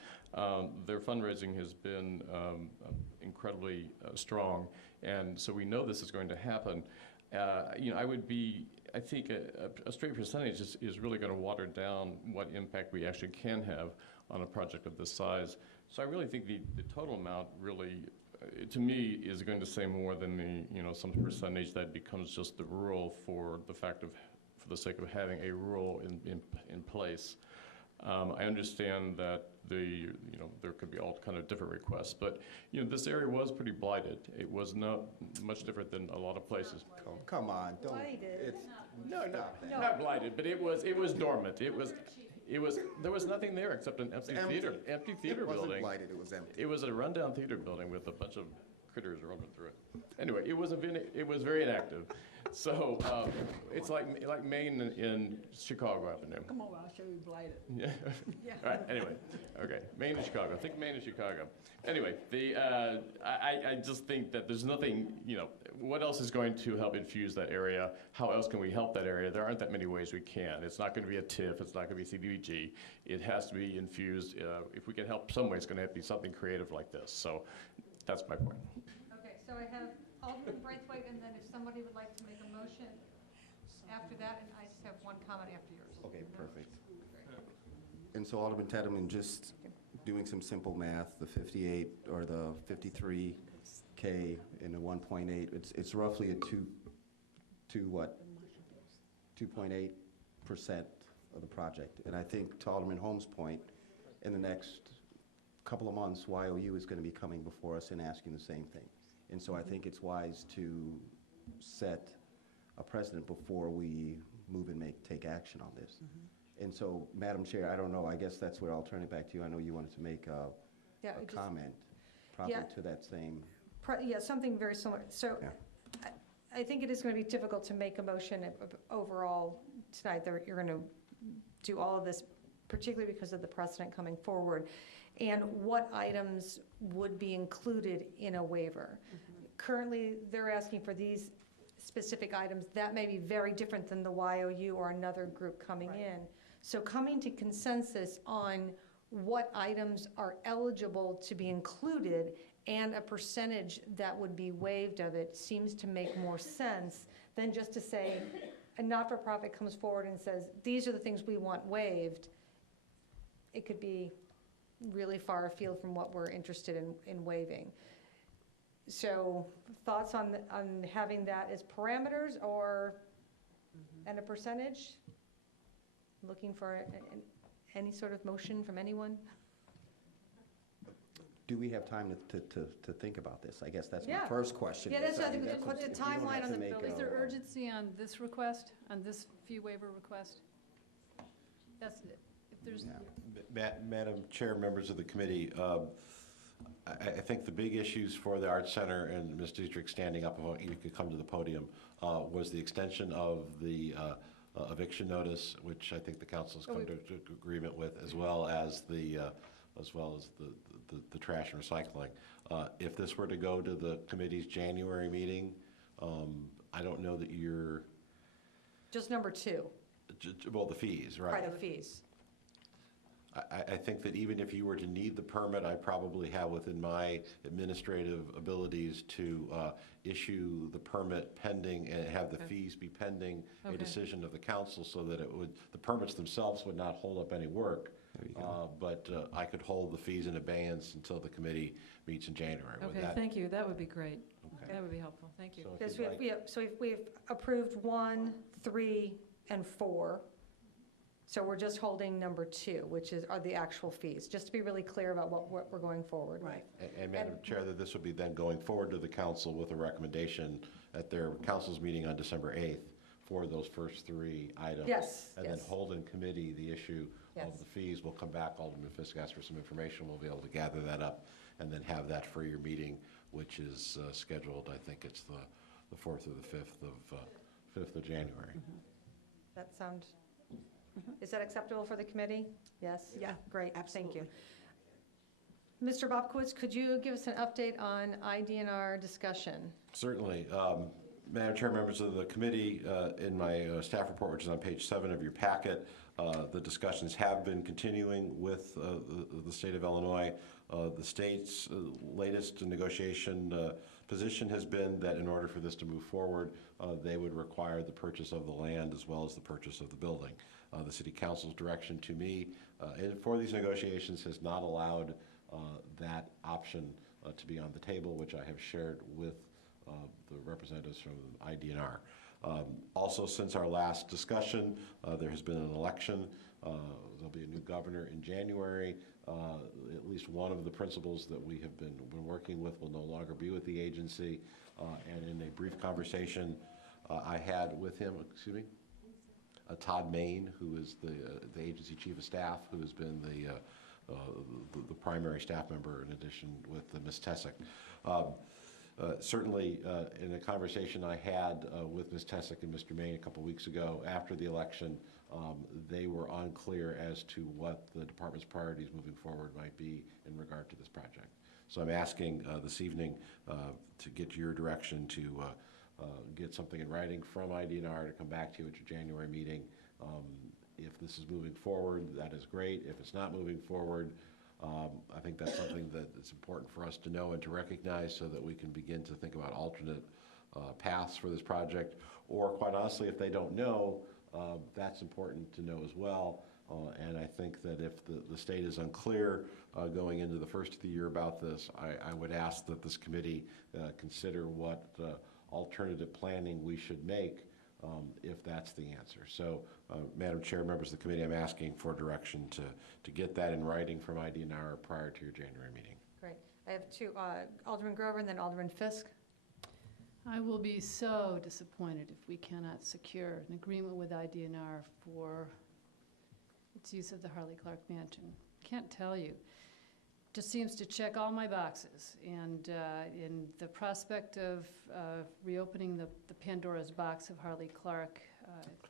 Their fundraising has been incredibly strong, and so we know this is going to happen. I think a straight percentage is really going to water down what impact we actually can have on a project of this size. So I really think the total amount really, to me, is going to say more than some percentage that becomes just the rule for the sake of having a rule in place. I understand that there could be all kind of different requests, but this area was pretty blighted. It was not much different than a lot of places. Come on, don't. Blighted. Not blighted, but it was dormant. There was nothing there except an empty theater It wasn't building. blighted, it was empty. It was a rundown theater building with a bunch of critters roaming through it. Anyway, it was very inactive. So it's like Maine in Chicago Avenue. Come on, I'll show you blighted. Yeah. All right. Anyway, okay. Maine and Chicago. Think Maine and Chicago. Anyway, I just think that there's nothing. What else is going to help infuse that area? How else can we help that area? There aren't that many ways we can. It's not going to be a TIF. It's not going to be CDBG. It has to be infused. If we can help some way, it's going to have to be something creative like this. So that's my point. Okay, so I have Alderman Braithwaite, and then if somebody would like to make a motion after that, and I just have one comment after yours. Okay, perfect. And so Alderman Tedderman, just doing some simple math, the 58 or the 53K and the 1.8, it's roughly a 2.8% of the project. And I think to Alderman Holmes' point, in the next couple of months, YOU is going to be coming before us and asking the same thing. And so I think it's wise to set a precedent before we move and take action on this. And so, Madam Chair, I don't know, I guess that's where I'll turn it back to you. I know you wanted to make a comment probably to that same. Yeah, something very similar. So Yeah. I think it is going to be difficult to make a motion overall tonight. You're going to do all of this, particularly because of the precedent coming forward, and what items would be included in a waiver. Currently, they're asking for these specific items. That may be very different than the YOU or another group coming in. So coming to consensus on what items are eligible to be included and a percentage that would be waived of it seems to make more sense than just to say a not-for-profit comes forward and says, these are the things we want waived. It could be really far afield from what we're interested in waiving. So thoughts on having that as parameters, or And a percentage? Looking for any sort of motion from anyone? Do we have time to think about this? I guess that's my Yeah. first question. Yeah, that's what I think, That's the what- if we don't timeline have on to the make building. Is there urgency on this request, on this fee waiver request? That's, if there's, Yeah. Madam Chair, members of the committee, I think the big issues for the Arts Center, and Ms. Dietrich standing up, you could come to the podium, was the extension of the eviction notice, which I think the council's come to agreement with, as well as the trash and recycling. If this were to go to the committee's January meeting, I don't know that you're, Just number 2, well, the fees, right? right, the fees. I think that even if you were to need the permit, I probably have within my administrative abilities to issue the permit pending and have the fees be pending a Okay. decision of the council, so that the permits themselves would not hold up any work. There you go. But I could hold the fees in abeyance until the committee meets in January. Would Okay, that- thank you, that would be great. Okay. That would be helpful, thank you. So if Because you'd like- so we've approved 1, 3, and 4. So we're just holding number 2, which are the actual fees, just to be really clear about what we're going forward with. Right. And Madam Chair, that this would be then going forward to the council with a recommendation at their council's meeting on December 8th for those first 3 items. Yes, And then yes. hold in committee the issue of Yes. the fees. We'll come back, Alderman Fisk asked for some information, we'll be able to gather that up and then have that for your meeting, which is scheduled, I think it's the 4th or the 5th of January. That sound, is that acceptable for the committee? Yes? Yeah, Great, thank absolutely. you. Mr. Bobkowitz, could you give us an update on IDNR discussion? Certainly. Madam Chair, members of the committee, in my staff report, which is on page 7 of your packet, the discussions have been continuing with the state of Illinois. The state's latest negotiation position has been that in order for this to move forward, they would require the purchase of the land as well as the purchase of the building. The city council's direction to me for these negotiations has not allowed that option to be on the table, which I have shared with the representatives from IDNR. Also, since our last discussion, there has been an election. There'll be a new governor in January. At least one of the principals that we have been working with will no longer be with the agency. And in a brief conversation I had with him, Todd Main, who is the agency chief of staff, who has been the primary staff member in addition with Ms. Tessick. Certainly, in a conversation I had with Ms. Tessick and Mr. Main a couple weeks ago after the election, they were unclear as to what the department's priorities moving forward might be in regard to this project. So I'm asking this evening to get your direction to get something in writing from IDNR to come back to you at your January meeting. If this is moving forward, that is great. If it's not moving forward, I think that's something that it's important for us to know and to recognize so that we can begin to think about alternate paths for this project. Or quite honestly, if they don't know, that's important to know as well. And I think that if the state is unclear going into the first of the year about this, I would ask that this committee consider what alternative planning we should make if that's the answer. So, Madam Chair, members of the committee, I'm asking for direction to get that in writing from IDNR prior to your January meeting. Great. I have 2, Alderman Grover and then Alderman Fisk. I will be so disappointed if we cannot secure an agreement with IDNR for its use of the Harley Clark Mansion. Can't tell you. Just seems to check all my boxes. And in the prospect of reopening the Pandora's box of Harley Clark,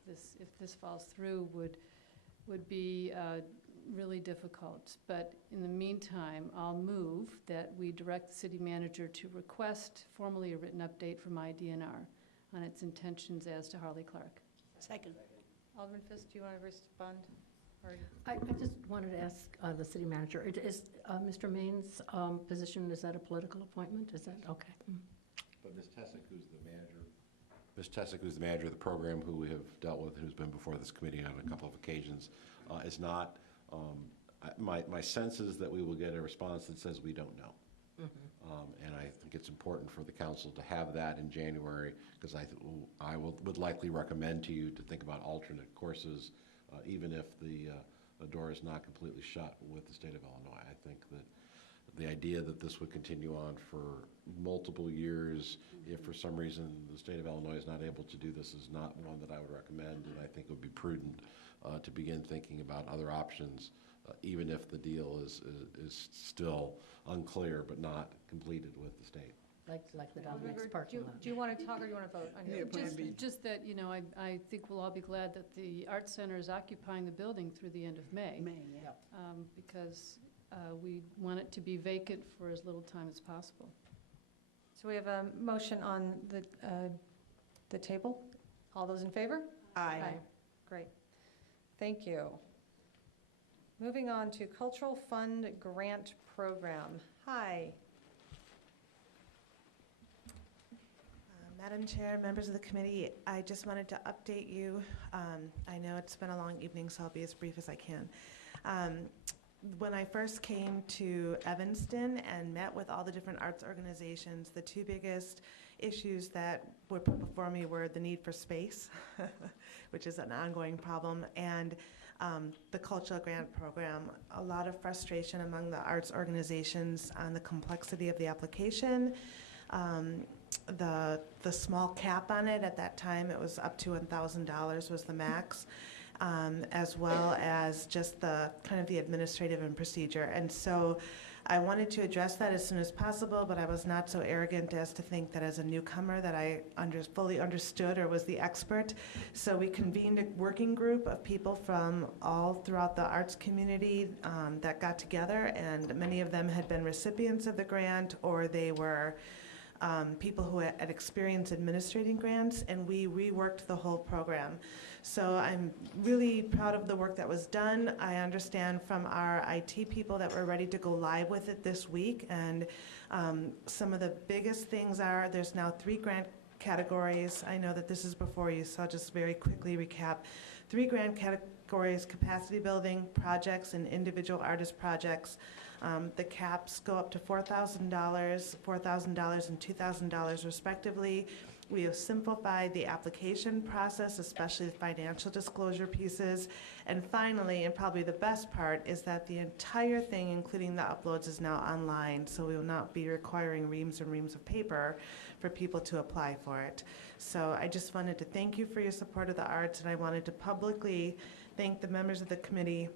if this falls through, would be really difficult. But in the meantime, I'll move that we direct the city manager to request formally a written update from IDNR on its intentions as to Harley Clark. Second. Alderman Fisk, do you want to respond? Or- I just wanted to ask the city manager, is Mr. Main's position, is that a political appointment? Is that, okay. But Ms. Tessick, who's the manager, Ms. Tessick, who's the manager of the program, who we have dealt with, who's been before this committee on a couple of occasions, is not. My sense is that we will get a response that says we don't know. And I think it's important for the council to have that in January, because would likely recommend to you to think about alternate courses, even if the door is not completely shut with the state of Illinois. I think that the idea that this would continue on for multiple years, if for some reason the state of Illinois is not able to do this, is not one that I would recommend, and I think it would be prudent to begin thinking about other options, even if the deal is still unclear but not completed with the state. Like the Dominic's parking lot. Do you want to talk or do you want to vote on your? Just that, I think we'll all be glad that the Art Center is occupying the building through the end of May. Yeah. Because we want it to be vacant for as little time as possible. So we have a motion on the table. All those in favor? Aye. Great. Thank you. Moving on to Cultural Fund Grant Program. Hi. Madam Chair, members of the committee, I just wanted to update you. I know it's been a long evening, so I'll be as brief as I can. When I first came to Evanston and met with all the different arts organizations, the two biggest issues that were put before me were the need for space, which is an ongoing problem, and the cultural grant program. A lot of frustration among the arts organizations on the complexity of the application. The small cap on it at that time, it was up to $1,000 was the max, as well as just the kind of the administrative and procedure. And so I wanted to address that as soon as possible, but I was not so arrogant as to think that as a newcomer that I fully understood or was the expert. So we convened a working group of people from all throughout the arts community that got together, and many of them had been recipients of the grant, or they were people who had experience administrating grants, and we reworked the whole program. So I'm really proud of the work that was done. I understand from our IT people that we're ready to go live with it this week, and some of the biggest things are there's now 3 grant categories. I know that this is before you, so I'll just very quickly recap. 3 grant categories: capacity building, projects, and individual artist projects. The caps go up to $4,000, $4,000 and $2,000 respectively. We have simplified the application process, especially the financial disclosure pieces. And finally, and probably the best part, is that the entire thing, including the uploads, is now online, so we will not be requiring reams and reams of paper for people to apply for it. So I just wanted to thank you for your support of the arts, and I wanted to publicly thank the members of the committee,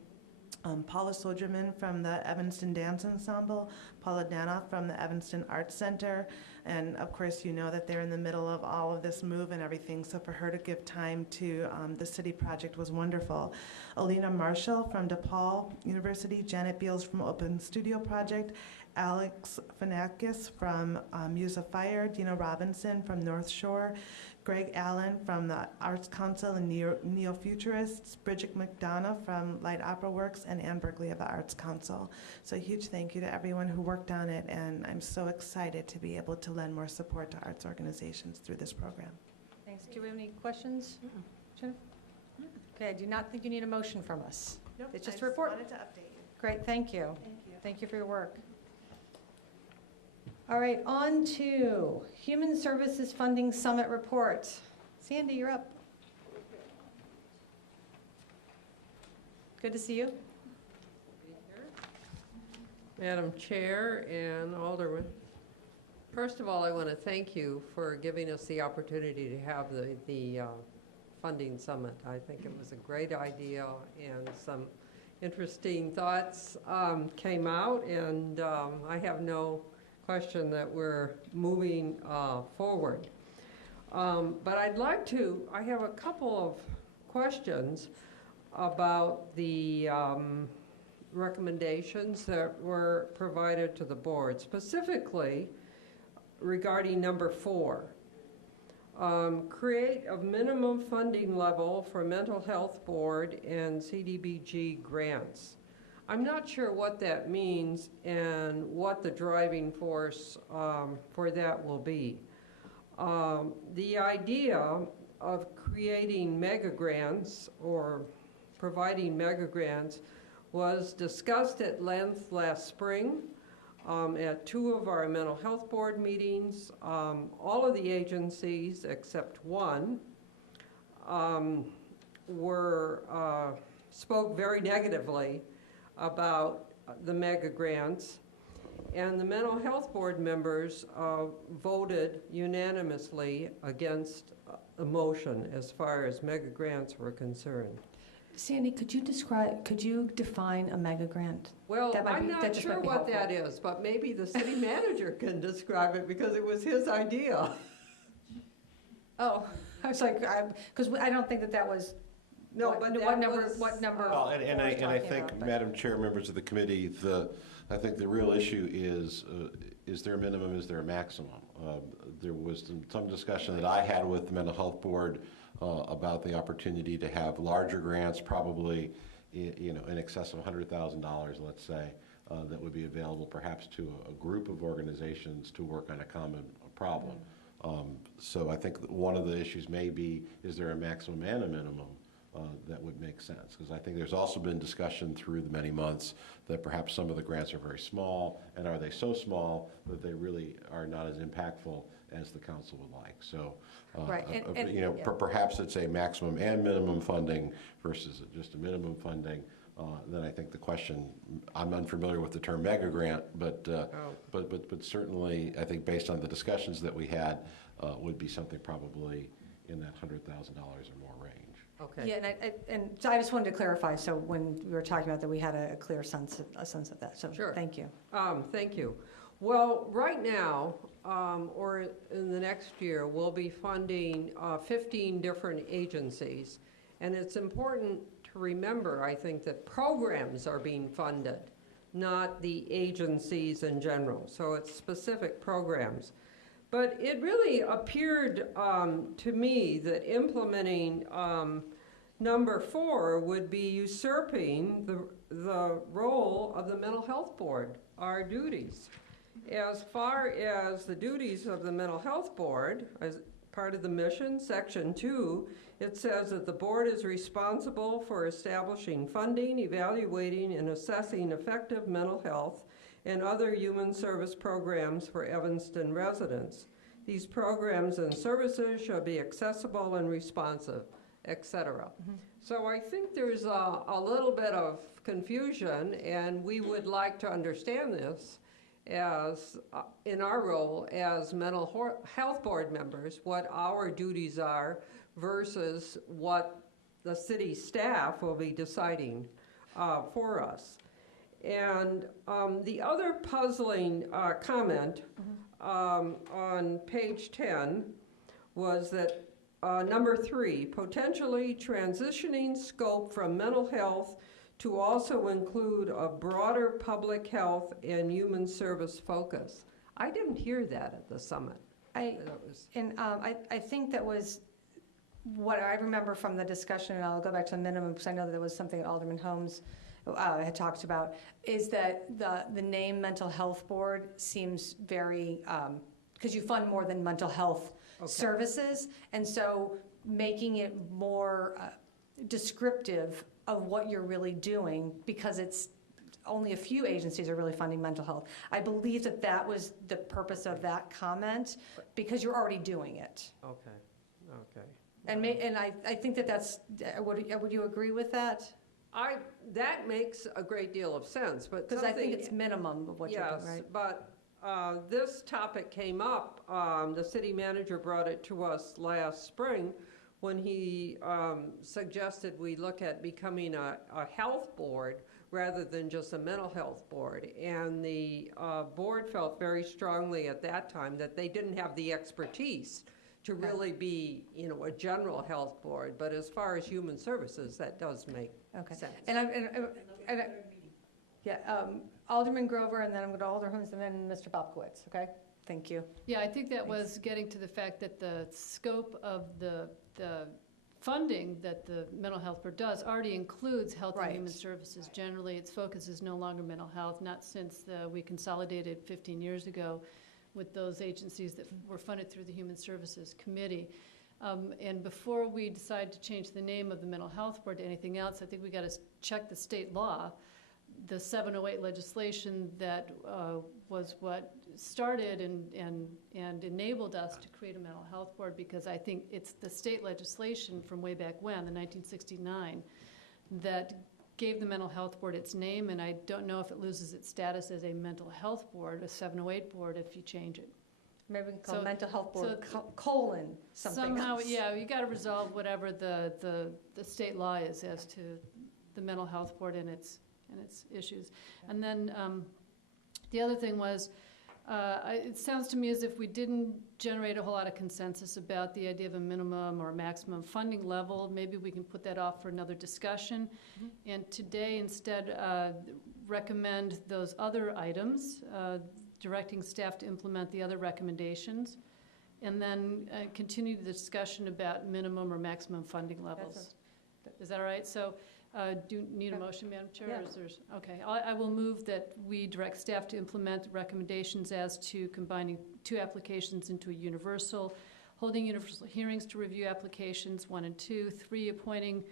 Paula Soderman from the Evanston Dance Ensemble, Paula Danoff from the Evanston Arts Center, and of course you know that they're in the middle of all of this move and everything, so for her to give time to the city project was wonderful. Alina Marshall from DePaul University, Janet Beals from Open Studio Project, Alex Fanakis from Muse of Fire, Dina Robinson from North Shore, Greg Allen from the Arts Council and Neo-Futurists, Bridget McDonough from Light Opera Works, and Ann Berkeley of the Arts Council. So a huge thank you to everyone who worked on it, and I'm so excited to be able to lend more support to arts organizations through this program. Thanks. Do we have any questions? Jennifer? Okay, I do not think you need a motion from us. Nope, It's just I a report. wanted to update you. Great, thank you. Thank you. Thank you for your work. All right, on to Human Services Funding Summit Report. Sandy, you're up. Good to see you. Madam Chair and Alderman, first of all, I want to thank you for giving us the opportunity to have the funding summit. I think it was a great idea, and some interesting thoughts came out, and I have no question that we're moving forward. But I have a couple of questions about the recommendations that were provided to the board, specifically regarding number 4. Create a minimum funding level for mental health board and CDBG grants. I'm not sure what that means and what the driving force for that will be. The idea of creating mega grants or providing mega grants was discussed at length last spring. at 2 of our mental health board meetings. All of the agencies except one spoke very negatively about the mega grants, and the mental health board members voted unanimously against the motion as far as mega grants were concerned. Sandy, could you define a mega grant? Well, That might I'm be- not that just sure might be what that helpful. is, but maybe the city manager can describe it because it was his idea. Oh, I was like, because I don't think that was. No, what- but what that number? was, What number? Well, and I Laura's talking think, about, but- Madam Chair, members of the committee, I think the real issue is there a minimum, is there a maximum? There was some discussion that I had with the Mental Health Board about the opportunity to have larger grants, probably, in excess of $100,000, let's say, that would be available perhaps to a group of organizations to work on a common problem. So I think that one of the issues may be, is there a maximum and a minimum that would make sense? Because I think there's also been discussion through the many months that perhaps some of the grants are very small, and are they so small that they really are not as impactful as the council would like? So, Right, and- yeah. perhaps it's a maximum and minimum funding versus just a minimum funding. Then I think the question, I'm unfamiliar with the term mega grant, but certainly I think based on the discussions that we had, would be something probably in that $100,000 or more range. okay. Yeah, and so I just wanted to clarify, so when we were talking about that, we had a clear sense of that, so Sure. thank you. Thank you. Well, right now, or in the next year, we'll be funding 15 different agencies. And it's important to remember, I think, that programs are being funded, not the agencies in general. So it's specific programs. But it really appeared to me that implementing number 4 would be usurping the role of the Mental Health Board, our duties. As far as the duties of the Mental Health Board, as part of the mission, Section 2, it says that the board is responsible for establishing funding, evaluating, and assessing effective mental health and other human service programs for Evanston residents. These programs and services shall be accessible and responsive, etc. So I think there's a little bit of confusion, and we would like to understand this as in our role as mental health board members, what our duties are versus what the city staff will be deciding for us. And the other puzzling comment on page 10 was that number 3, potentially transitioning scope from mental health to also include a broader public health and human service focus. I didn't hear that at the summit. I think that was what I remember from the discussion, and I'll go back to the minimum because I know that there was something Alderman Holmes had talked about, is that the name Mental Health Board seems very, because you fund more than mental health services, and so making it more descriptive of what you're really doing, because it's only a few agencies are really funding mental health. I believe that that was the purpose of that comment, because you're already doing it. Okay, okay. And I think that's, would you agree with that? That makes a great deal of sense, but Because I think it's minimum of what you're doing, right? Yes, but this topic came up, the city manager brought it to us last spring when he suggested we look at becoming a health board rather than just a mental health board. And the board felt very strongly at that time that they didn't have the expertise to really be, a general health board. But as far as human services, that does make sense. Alderman Grover, and then I'm going to Alderman Holmes, and then Mr. Bobkowitz, okay? Thank you. Yeah, I think that was getting to the fact that the scope of the funding that the mental health board does already includes health and human services. Generally, its focus is no longer mental health, not since we consolidated 15 years ago with those agencies that were funded through the Human Services Committee. And before we decide to change the name of the mental health board to anything else, I think we got to check the state law the 708 legislation that was what started and enabled us to create a mental health board, because I think it's the state legislation from way back when, the 1969, that gave the mental health board its name, and I don't know if it loses its status as a mental health board, a 708 board, if you change it. Maybe we can call So- it mental health board so colon something Somehow, else. yeah, you got to resolve whatever the state law is as to the mental health board and its issues. And then the other thing was, it sounds to me as if we didn't generate a whole lot of consensus about the idea of a minimum or maximum funding level. Maybe we can put that off for another discussion. And today, instead, recommend those other items, directing staff to implement the other recommendations, and then continue the discussion about minimum or maximum funding levels. Is that all right? So do you need a motion, Madam Chair? Yeah. Or is there's, okay. I will move that we direct staff to implement recommendations as to combining 2 applications into a universal, holding universal hearings to review applications 1 and 2, 3, appointing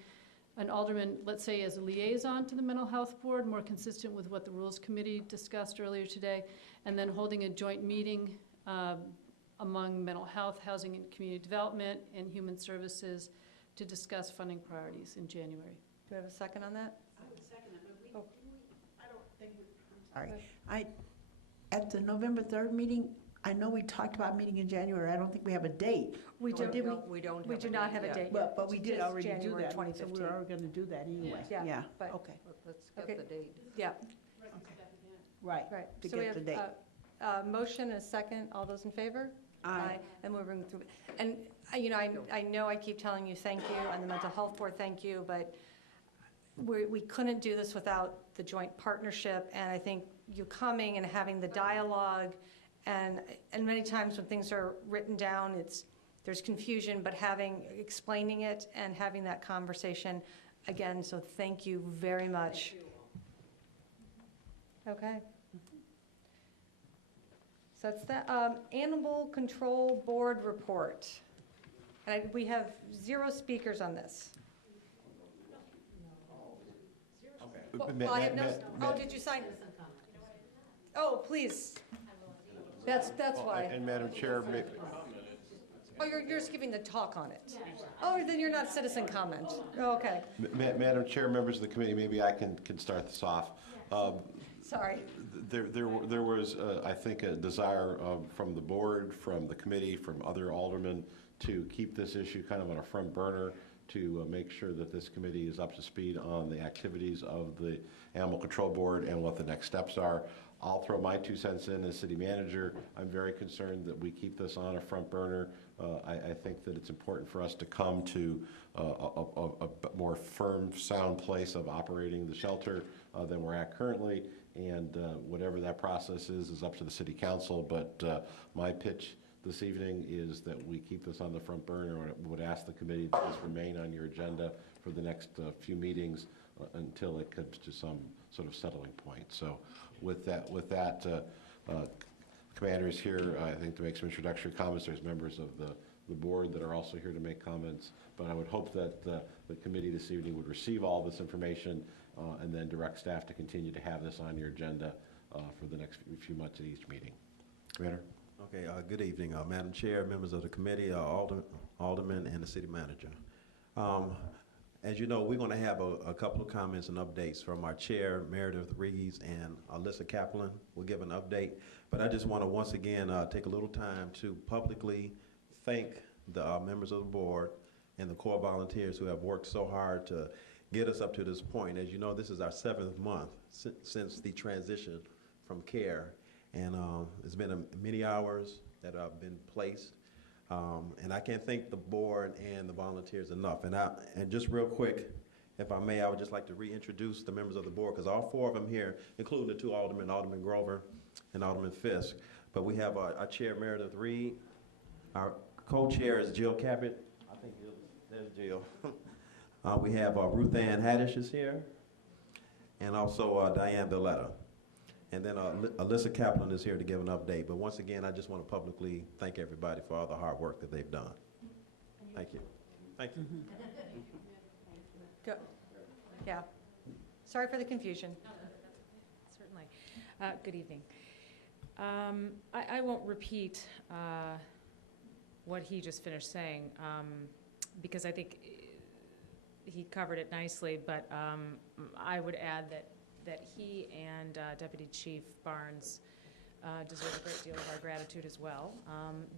an alderman, let's say, as a liaison to the mental health board, more consistent with what the Rules Committee discussed earlier today, and then holding a joint meeting among mental health, housing and community development, and human services to discuss funding priorities in January. Do we have a second on that? I would second it, but Oh. I don't think, I'm sorry. At the November 3rd meeting, I know we talked about meeting in January. I don't think we have a date. We Or do, did we? We don't have we do not have a yet. date But, yet. we did It's already do January that. So 2015. we were going to do that anyway. Yeah. Yeah, but- okay, Let's Okay. get the date. Yeah, right. right. To So we get the have date. a motion and a second. All those in favor? Aye. And we're moving through. And, you know, I know I keep telling you thank you, and the mental health board, thank you, but we couldn't do this without the joint partnership, and I think you coming and having the dialogue, and many times when things are written down, there's confusion, but explaining it and having that conversation, again, so thank you very much. Okay. So that's the Animal Control Board report. And we have 0 speakers on this. Well, I have no, did you sign? Oh, please. That's why. And Madam Chair, Oh, you're just giving the talk on it. Oh, then you're not citizen comment. Oh, okay, Madam Chair, members of the committee, maybe I can start this off. sorry. There was, I think, a desire from the board, from the committee, from other aldermen to keep this issue kind of on a front burner, to make sure that this committee is up to speed on the activities of the Animal Control Board and what the next steps are. I'll throw my 2 cents in as city manager. I'm very concerned that we keep this on a front burner. I think that it's important for us to come to a more firm, sound place of operating the shelter than we're at currently. And whatever that process is up to the city council. But my pitch this evening is that we keep this on the front burner, and would ask the committee to just remain on your agenda for the next few meetings until it comes to some sort of settling point. So with that, Commander is here, I think, to make some introductory comments. There's members of the board that are also here to make comments. But I would hope that the committee this evening would receive all this information and then direct staff to continue to have this on your agenda for the next few months at each meeting. Commander? Okay, good evening, Madam Chair, members of the committee, aldermen, and the city manager. As you know, we're going to have a couple of comments and updates from our chair, Meredith Reeves, and Alyssa Kaplan. We'll give an update, but I just want to once again take a little time to publicly thank the members of the board and the core volunteers who have worked so hard to get us up to this point. As you know, this is our 7th month since the transition from care. And it's been many hours that have been placed. And I can't thank the board and the volunteers enough. And just real quick, if I may, I would just like to reintroduce the members of the board, because all 4 of them here, including the 2 aldermen, Alderman Grover and Alderman Fisk. But we have our chair, Meredith Reed. Our co-chair is Jill Caput. I think there's Jill. We have Ruth Ann Haddish is here. And also Diane Valletta. And then Alyssa Kaplan is here to give an update. But once again, I just want to publicly thank everybody for all the hard work that they've done. Thank you. Thank you. Go. Yeah. Sorry for the confusion. Good evening. I won't repeat what he just finished saying because I think he covered it nicely, but I would add that he and Deputy Chief Barnes deserve a great deal of our gratitude as well.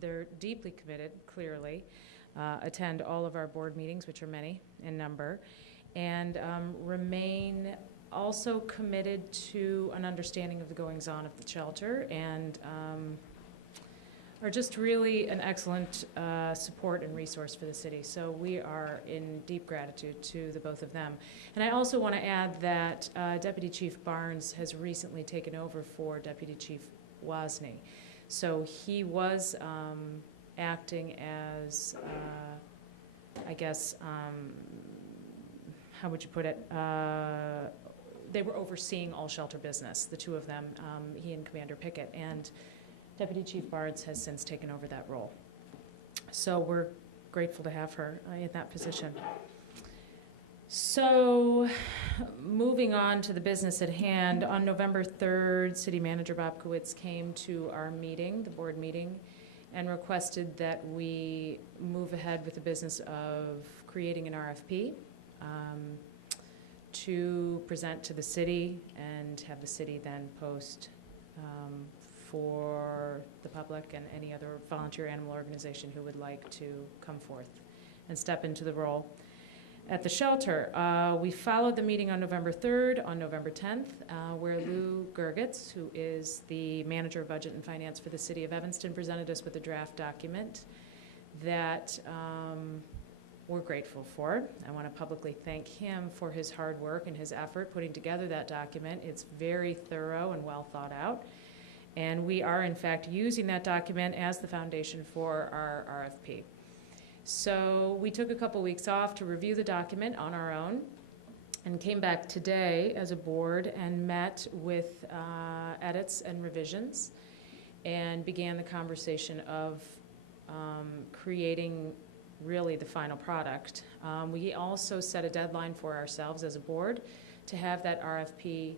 They're deeply committed, clearly, attend all of our board meetings, which are many in number, and remain also committed to an understanding of the goings-on of the shelter, and are just really an excellent support and resource for the city. So we are in deep gratitude to the both of them. And I also want to add that Deputy Chief Barnes has recently taken over for Deputy Chief Wozni. So he was acting as, I guess, how would you put it? They were overseeing all shelter business, the two of them, he and Commander Pickett, and Deputy Chief Barnes has since taken over that role. So we're grateful to have her in that position. So moving on to the business at hand, on November 3rd, City Manager Bobkowitz came to our meeting, the board meeting, and requested that we move ahead with the business of creating an RFP to present to the city and have the city then post for the public and any other volunteer animal organization who would like to come forth and step into the role at the shelter. We followed the meeting on November 3rd, on November 10th, where Lou Gergitz, who is the Manager of Budget and Finance for the City of Evanston, presented us with a draft document that we're grateful for. I want to publicly thank him for his hard work and his effort putting together that document. It's very thorough and well thought out. And we are, in fact, using that document as the foundation for our RFP. So we took a couple weeks off to review the document on our own and came back today as a board and met with edits and revisions and began the conversation of creating really the final product. We also set a deadline for ourselves as a board to have that RFP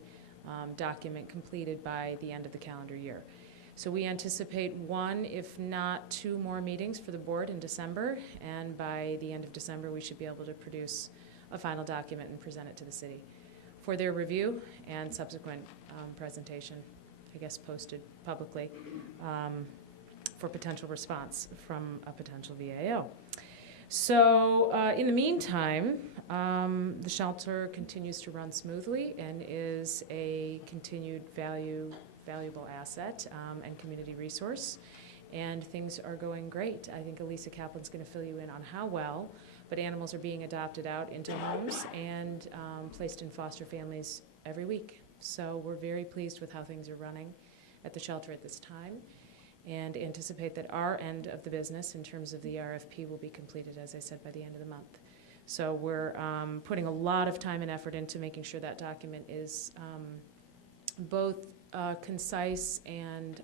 document completed by the end of the calendar year. So we anticipate one, if not two more meetings for the board in December, and by the end of December we should be able to produce a final document and present it to the city for their review and subsequent presentation, I guess posted publicly, for potential response from a potential VAO. So in the meantime, the shelter continues to run smoothly and is a continued valuable asset and community resource, and things are going great. I think Elisa Kaplan's going to fill you in on how well, but animals are being adopted out into homes and placed in foster families every week. So we're very pleased with how things are running at the shelter at this time, and anticipate that our end of the business in terms of the RFP will be completed, as I said, by the end of the month. So we're putting a lot of time and effort into making sure that document is both concise and,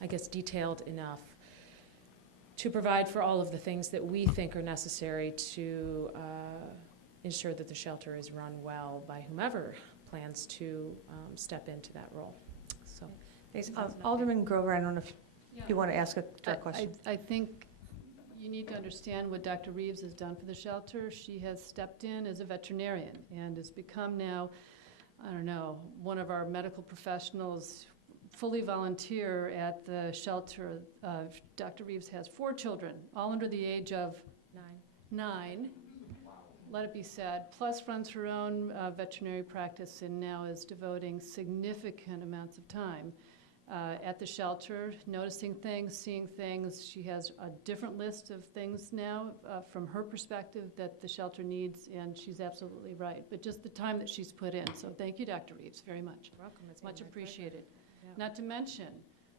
I guess, detailed enough to provide for all of the things that we think are necessary to ensure that the shelter is run well by whomever plans to step into that role. So. Thanks. Alderman Grover, I don't know if you want to ask a direct question. I think you need to understand what Dr. Reeves has done for the shelter. She has stepped in as a veterinarian and has become now, I don't know, one of our medical professionals, fully volunteer at the shelter. Dr. Reeves has 4 children, all under the age of 9. Let it be said, plus runs her own veterinary practice and now is devoting significant amounts of time at the shelter, noticing things, seeing things. She has a different list of things now from her perspective that the shelter needs, and she's absolutely right. But just the time that she's put in. So thank you, Dr. Reeves, very much. You're welcome. It's much appreciated. Yeah. Not to mention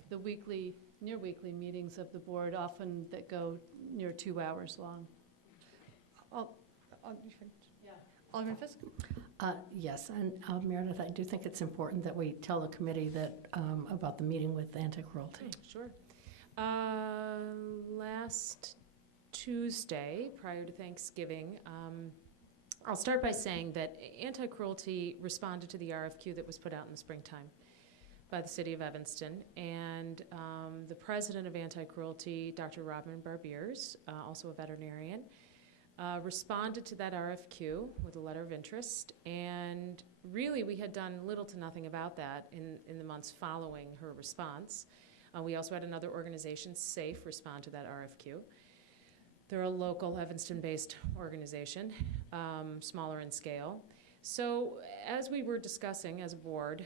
the weekly, near weekly meetings of the board, often that go near 2 hours long. Yeah. Alderman Fisk? Yes, and Meredith, I do think it's important that we tell the committee that about the meeting with anti-cruelty. Sure. Last Tuesday, prior to Thanksgiving, I'll start by saying that anti-cruelty responded to the RFQ that was put out in the springtime. by the city of Evanston, and the president of Anti-Cruelty, Dr. Robin Barbiers, also a veterinarian, responded to that RFQ with a letter of interest, and really we had done little to nothing about that in the months following her response. We also had another organization, SAFE, respond to that RFQ. They're a local Evanston-based organization, smaller in scale. So as we were discussing as a board,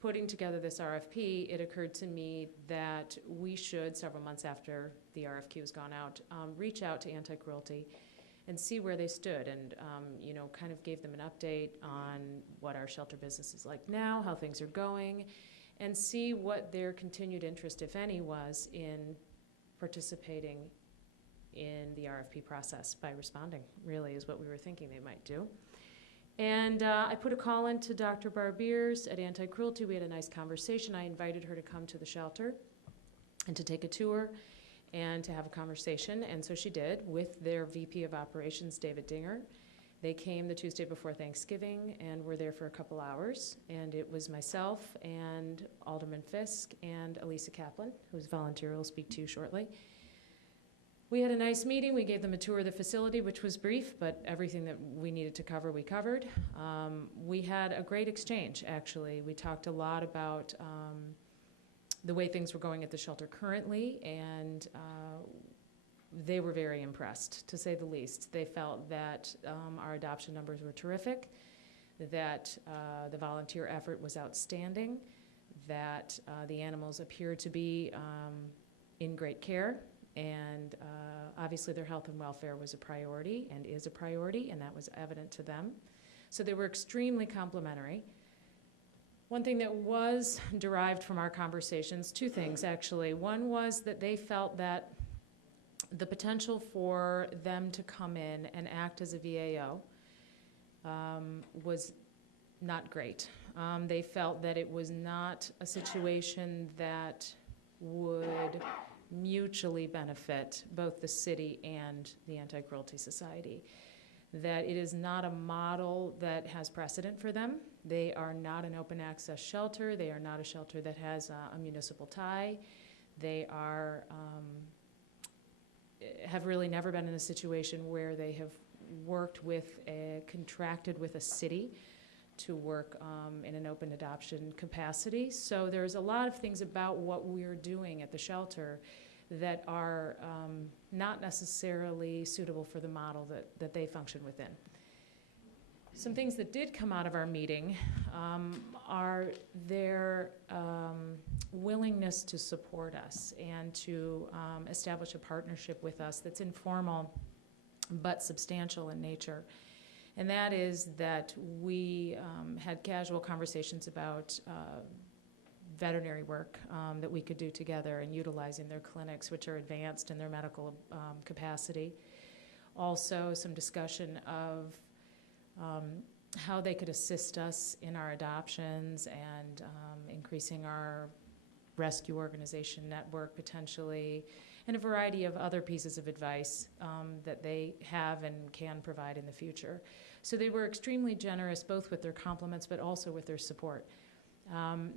putting together this RFP, it occurred to me that we should, several months after the RFQ has gone out, reach out to Anti-Cruelty and see where they stood, and kind of gave them an update on what our shelter business is like now, how things are going, and see what their continued interest, if any, was in participating in the RFP process by responding, really is what we were thinking they might do. And I put a call in to Dr. Barbiers at Anti-Cruelty. We had a nice conversation. I invited her to come to the shelter and to take a tour and to have a conversation, and so she did with their VP of Operations, David Dinger. They came the Tuesday before Thanksgiving and were there for a couple hours, and it was myself and Alderman Fisk and Elisa Kaplan, whose volunteer will speak to you shortly. We had a nice meeting. We gave them a tour of the facility, which was brief, but everything that we needed to cover, we covered. We had a great exchange, actually. We talked a lot about the way things were going at the shelter currently, and they were very impressed, to say the least. They felt that our adoption numbers were terrific, that the volunteer effort was outstanding, that the animals appeared to be in great care, and obviously their health and welfare was a priority and is a priority, and that was evident to them. So they were extremely complimentary. One thing that was derived from our conversations, two things actually. One was that they felt that the potential for them to come in and act as a VAO was not great. They felt that it was not a situation that would mutually benefit both the city and the Anti-Cruelty Society. That it is not a model that has precedent for them. They are not an open access shelter. They are not a shelter that has a municipal tie. They are, have really never been in a situation where they have contracted with a city to work in an open adoption capacity. So there's a lot of things about what we're doing at the shelter that are not necessarily suitable for the model that they function within. Some things that did come out of our meeting are their willingness to support us and to establish a partnership with us that's informal but substantial in nature. And that is that we had casual conversations about veterinary work that we could do together and utilizing their clinics, which are advanced in their medical capacity. Also, some discussion of how they could assist us in our adoptions and increasing our rescue organization network potentially, and a variety of other pieces of advice that they have and can provide in the future. So they were extremely generous both with their compliments but also with their support.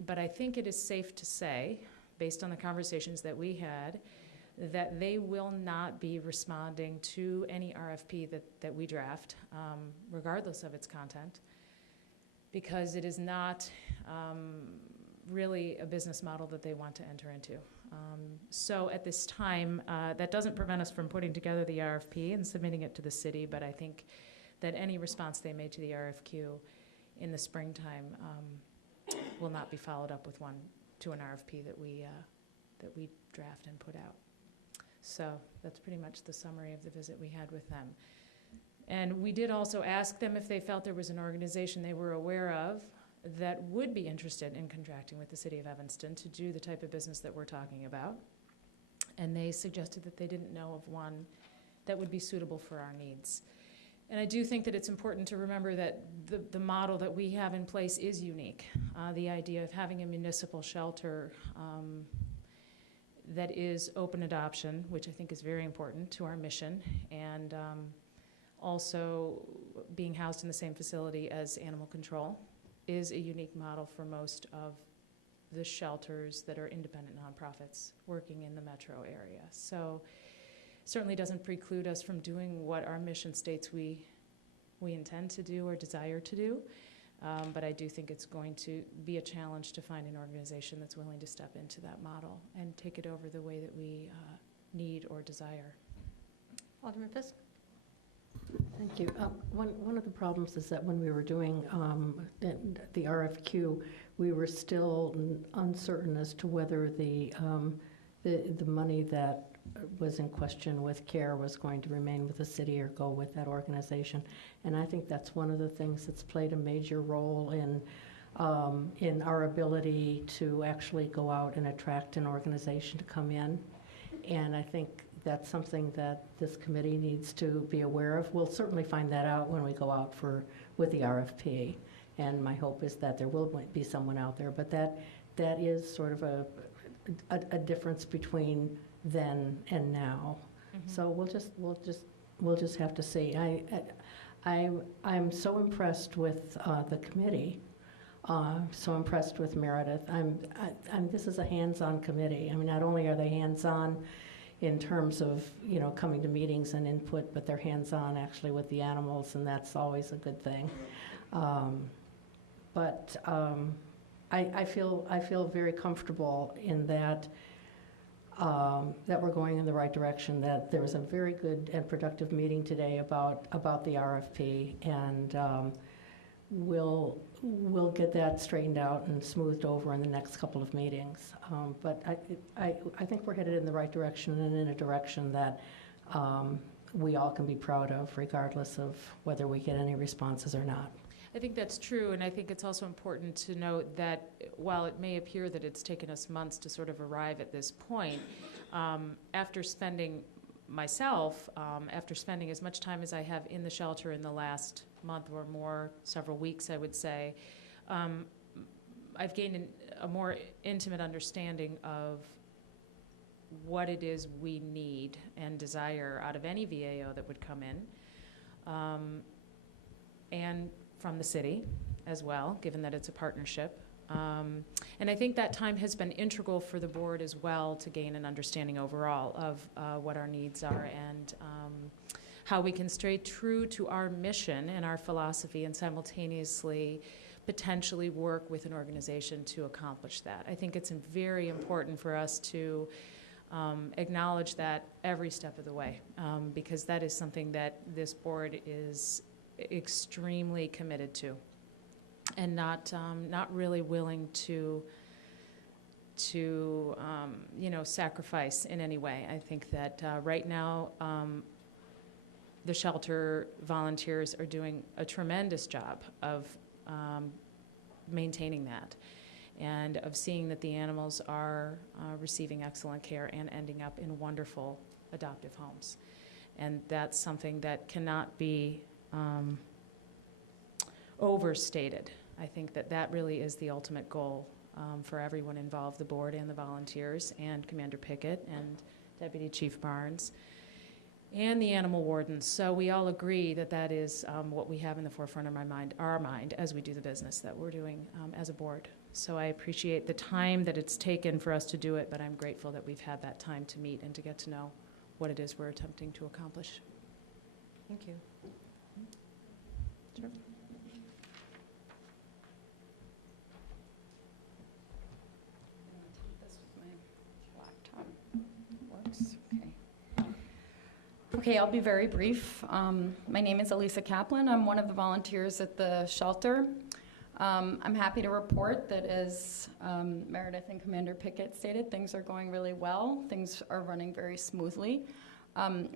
But I think it is safe to say, based on the conversations that we had, that they will not be responding to any RFP that we draft, regardless of its content, because it is not really a business model that they want to enter into. So at this time, that doesn't prevent us from putting together the RFP and submitting it to the city, but I think that any response they made to the RFQ in the springtime will not be followed up with an RFP that we draft and put out. So that's pretty much the summary of the visit we had with them. And we did also ask them if they felt there was an organization they were aware of that would be interested in contracting with the city of Evanston to do the type of business that we're talking about. And they suggested that they didn't know of one that would be suitable for our needs. And I do think that it's important to remember that the model that we have in place is unique. The idea of having a municipal shelter that is open adoption, which I think is very important to our mission, and also being housed in the same facility as animal control is a unique model for most of the shelters that are independent nonprofits working in the metro area. So certainly doesn't preclude us from doing what our mission states we intend to do or desire to do. But I do think it's going to be a challenge to find an organization that's willing to step into that model and take it over the way that we need or desire. Alderman Fisk? Thank you. One of the problems is that when we were doing the RFQ, we were still uncertain as to whether the money that was in question with CARE was going to remain with the city or go with that organization. And I think that's one of the things that's played a major role in our ability to actually go out and attract an organization to come in. And I think that's something that this committee needs to be aware of. We'll certainly find that out when we go out with the RFP. And my hope is that there will be someone out there. But that is sort of a difference between then and now. Mm-hmm. So we'll just have to see. I'm so impressed with the committee. So impressed with Meredith. This is a hands-on committee. I mean, not only are they hands-on in terms of coming to meetings and input, but they're hands-on actually with the animals, and that's always a good thing. I feel very comfortable in that we're going in the right direction. That there was a very good and productive meeting today about the RFP, and we'll get that straightened out and smoothed over in the next couple of meetings. But I think we're headed in the right direction, and in a direction that we all can be proud of, regardless of whether we get any responses or not. I think that's true, and I think it's also important to note that while it may appear that it's taken us months to sort of arrive at this point, after spending as much time as I have in the shelter in the last month or more, several weeks I would say, I've gained a more intimate understanding of what it is we need and desire out of any VAO that would come in, and from the city as well, given that it's a partnership. And I think that time has been integral for the board as well to gain an understanding overall of what our needs are and how we can stay true to our mission and our philosophy and simultaneously potentially work with an organization to accomplish that. I think it's very important for us to acknowledge that every step of the way, because that is something that this board is extremely committed to, and not really willing to sacrifice in any way. I think that right now the shelter volunteers are doing a tremendous job of maintaining that, and of seeing that the animals are receiving excellent care and ending up in wonderful adoptive homes. And that's something that cannot be overstated. I think that really is the ultimate goal for everyone involved, the board and the volunteers and Commander Pickett and Deputy Chief Barnes and the animal wardens. So we all agree that is what we have in the forefront of our mind as we do the business that we're doing as a board. So I appreciate the time that it's taken for us to do it, but I'm grateful that we've had that time to meet and to get to know what it is we're attempting to accomplish. Thank you. Sure. This is my laptop. Works. Okay, I'll be very brief. My name is Elisa Kaplan. I'm one of the volunteers at the shelter. I'm happy to report that, as Meredith and Commander Pickett stated, things are going really well. Things are running very smoothly.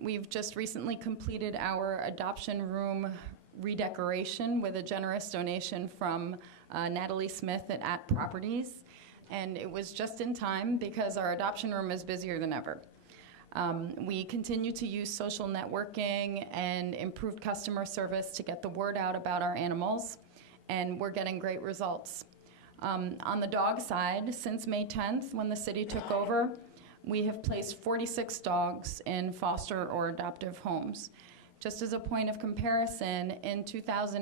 We've just recently completed our adoption room redecoration with a generous donation from Natalie Smith at Properties. And it was just in time because our adoption room is busier than ever. We continue to use social networking and improved customer service to get the word out about our animals, and we're getting great results. On the dog side, since May 10th, when the city took over, we have placed 46 dogs in foster or adoptive homes. Just as a point of comparison, in 2011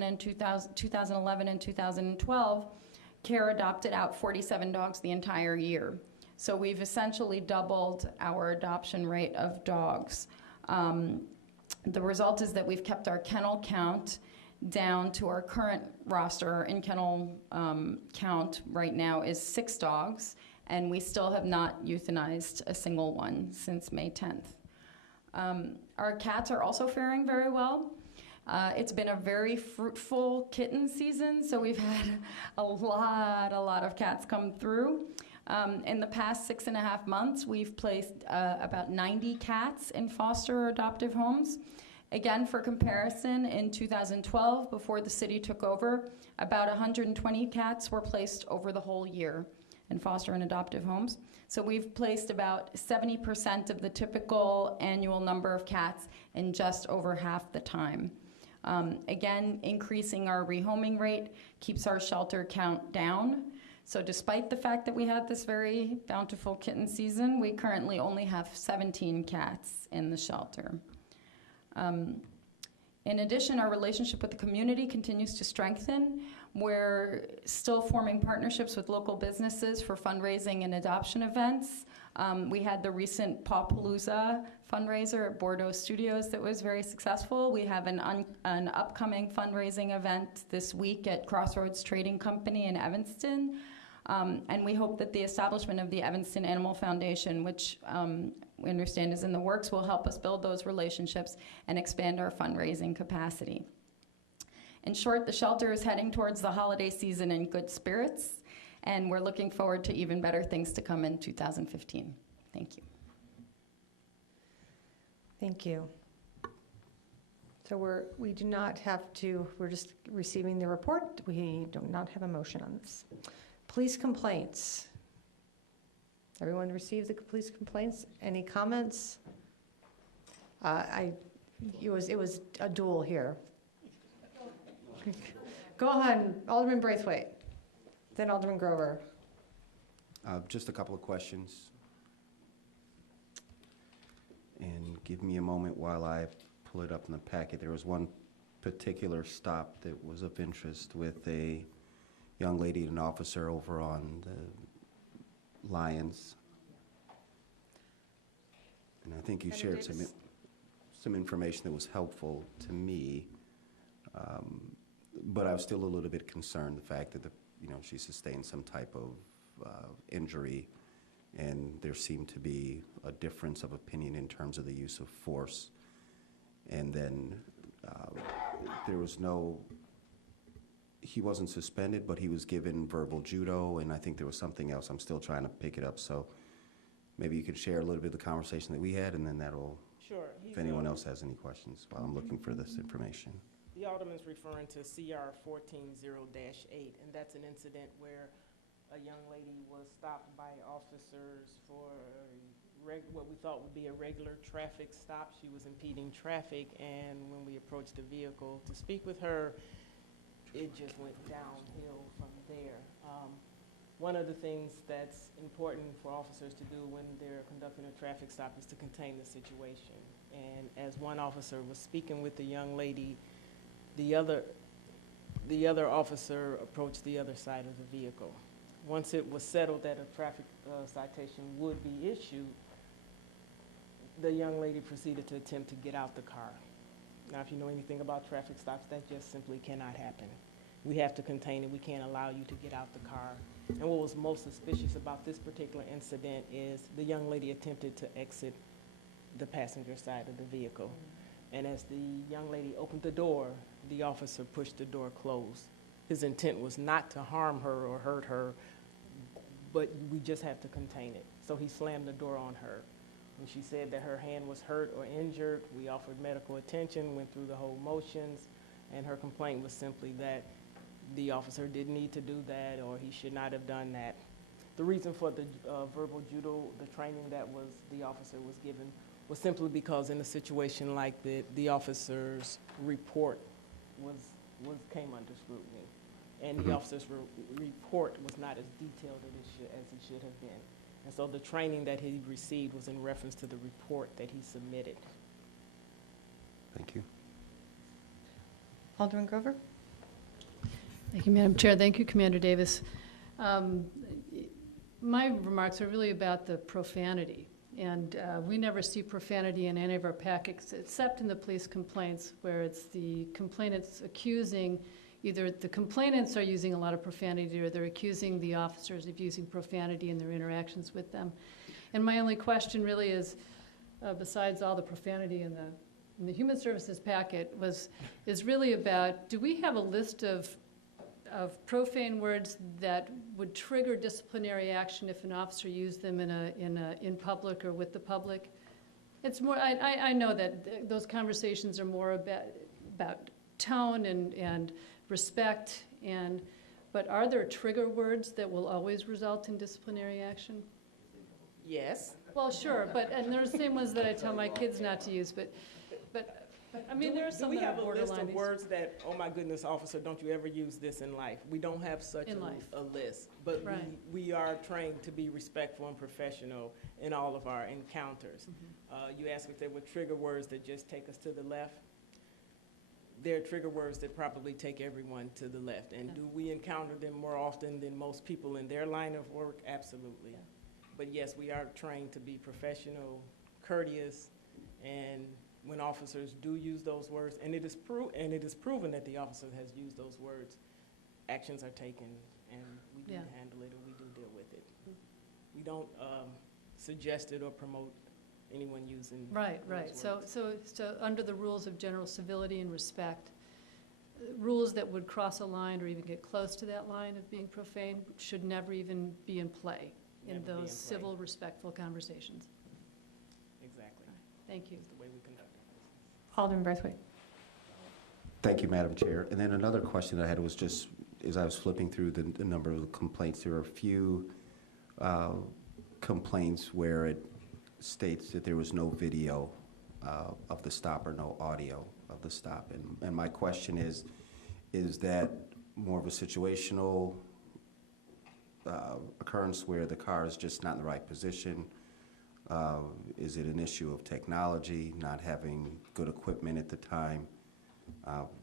and 2012, CARE adopted out 47 dogs the entire year. So we've essentially doubled our adoption rate of dogs. The result is that we've kept our kennel count down to our current roster in kennel count right now is 6 dogs, and we still have not euthanized a single one since May 10th. Our cats are also faring very well. It's been a very fruitful kitten season, so we've had a lot of cats come through. In the past 6.5 months, we've placed about 90 cats in foster or adoptive homes. Again, for comparison, in 2012, before the city took over, about 120 cats were placed over the whole year in foster and adoptive homes. So we've placed about 70% of the typical annual number of cats in just over half the time. Again, increasing our rehoming rate keeps our shelter count down. So despite the fact that we had this very bountiful kitten season, we currently only have 17 cats in the shelter. In addition, our relationship with the community continues to strengthen. We're still forming partnerships with local businesses for fundraising and adoption events. We had the recent Pawpalooza fundraiser at Bordeaux Studios that was very successful. We have an upcoming fundraising event this week at Crossroads Trading Company in Evanston. And we hope that the establishment of the Evanston Animal Foundation, which we understand is in the works, will help us build those relationships and expand our fundraising capacity. In short, the shelter is heading towards the holiday season in good spirits, and we're looking forward to even better things to come in 2015. Thank you. Thank you. So we do not have to, we're just receiving the report. We do not have a motion on this. Police complaints. Everyone received the police complaints? Any comments? It was a duel here. Go on, Alderman Braithwaite, then Alderman Grover. Just a couple of questions. And give me a moment while I pull it up in the packet. There was one particular stop that was of interest with a young lady and an officer over on the Lions. And I think you shared some information that was helpful to me. But I was still a little bit concerned the fact that she sustained some type of injury, and there seemed to be a difference of opinion in terms of the use of force. And then there was he wasn't suspended, but he was given verbal judo, and I think there was something else. I'm still trying to pick it up, so maybe you could share a little bit of the conversation that we had, and then that'll, sure. If anyone else has any questions while I'm looking for this information. The Alderman's referring to CR 14-0-8, and that's an incident where a young lady was stopped by officers for what we thought would be a regular traffic stop. She was impeding traffic, and when we approached the vehicle to speak with her, it just went downhill from there. One of the things that's important for officers to do when they're conducting a traffic stop is to contain the situation. And as one officer was speaking with the young lady, the other officer approached the other side of the vehicle. Once it was settled that a traffic citation would be issued, the young lady proceeded to attempt to get out the car. Now, if you know anything about traffic stops, that just simply cannot happen. We have to contain it. We can't allow you to get out the car. And what was most suspicious about this particular incident is the young lady attempted to exit the passenger side of the vehicle. And as the young lady opened the door, the officer pushed the door closed. His intent was not to harm her or hurt her, but we just have to contain it. So he slammed the door on her. When she said that her hand was hurt or injured, we offered medical attention, went through the whole motions, and her complaint was simply that the officer didn't need to do that or he should not have done that. The reason for the verbal judo, the training that the officer was given, was simply because in a situation like that, the officer's report came under scrutiny. And the officer's report was not as detailed as it should have been. And so the training that he received was in reference to the report that he submitted. Thank you. Alderman Grover? Thank you, Madam Chair. Thank you, Commander Davis. My remarks are really about the profanity. And we never see profanity in any of our packets, except in the police complaints, where it's the complainants accusing, either the complainants are using a lot of profanity or they're accusing the officers of using profanity in their interactions with them. And my only question really is, besides all the profanity in the Human Services packet, is really about, do we have a list of profane words that would trigger disciplinary action if an officer used them in public or with the public? It's more, I know that those conversations are more about tone and respect, but are there trigger words that will always result in disciplinary action? Yes. Well, sure, and there's the same ones that I tell my kids not to use, but I mean, there are some that are borderline. Do we have a list of words that, oh my goodness, officer, don't you ever use this in life? We don't have such a list, but right. we are trained to be respectful and professional in all of our encounters. You asked if there were trigger words that just take us to the left. There are trigger words that probably take everyone to the left. And do we encounter them more often than most people in their line of work? Absolutely. Yeah. But yes, we are trained to be professional, courteous, and when officers do use those words, and it is proven that the officer has used those words, actions are taken, and we do handle it, and we do deal with it. We don't suggest it or promote anyone using right. those words. So under the rules of general civility and respect, rules that would cross a line or even get close to that line of being profane should never even be in play in those civil, respectful conversations. Exactly. Thank you. That's the way we conduct ourselves. Alderman Braithwaite. Thank you, Madam Chair. And then another question I had was just, as I was flipping through the number of complaints, there are a few complaints where it states that there was no video of the stop or no audio of the stop. And my question is that more of a situational occurrence where the car is just not in the right position? Is it an issue of technology, not having good equipment at the time?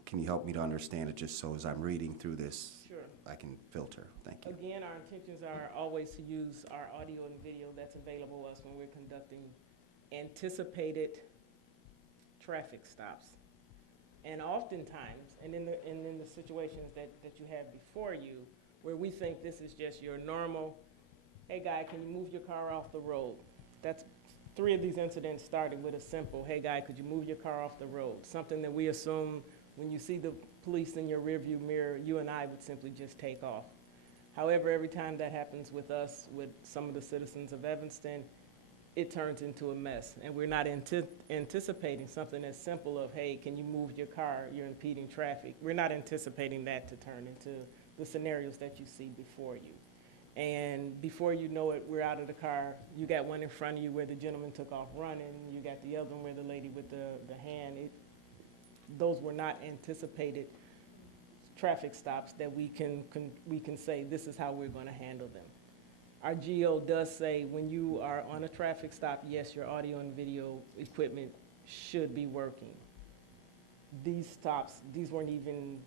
Can you help me to understand it just so as I'm reading through this, Sure. I can filter? Thank you. Again, our intentions are always to use our audio and video that's available to us when we're conducting anticipated traffic stops. And oftentimes, and in the situations that you have before you, where we think this is just your normal, hey guy, can you move your car off the road? That's 3 of these incidents started with a simple, hey guy, could you move your car off the road? Something that we assume when you see the police in your rearview mirror, you and I would simply just take off. However, every time that happens with us, with some of the citizens of Evanston, it turns into a mess. And we're not anticipating something as simple of, hey, can you move your car? You're impeding traffic. We're not anticipating that to turn into the scenarios that you see before you. And before you know it, we're out of the car. You got one in front of you where the gentleman took off running. You got the other one where the lady with the hand. Those were not anticipated traffic stops that we can say this is how we're going to handle them. Our GO does say when you are on a traffic stop, yes, your audio and video equipment should be working. These stops, these weren't even,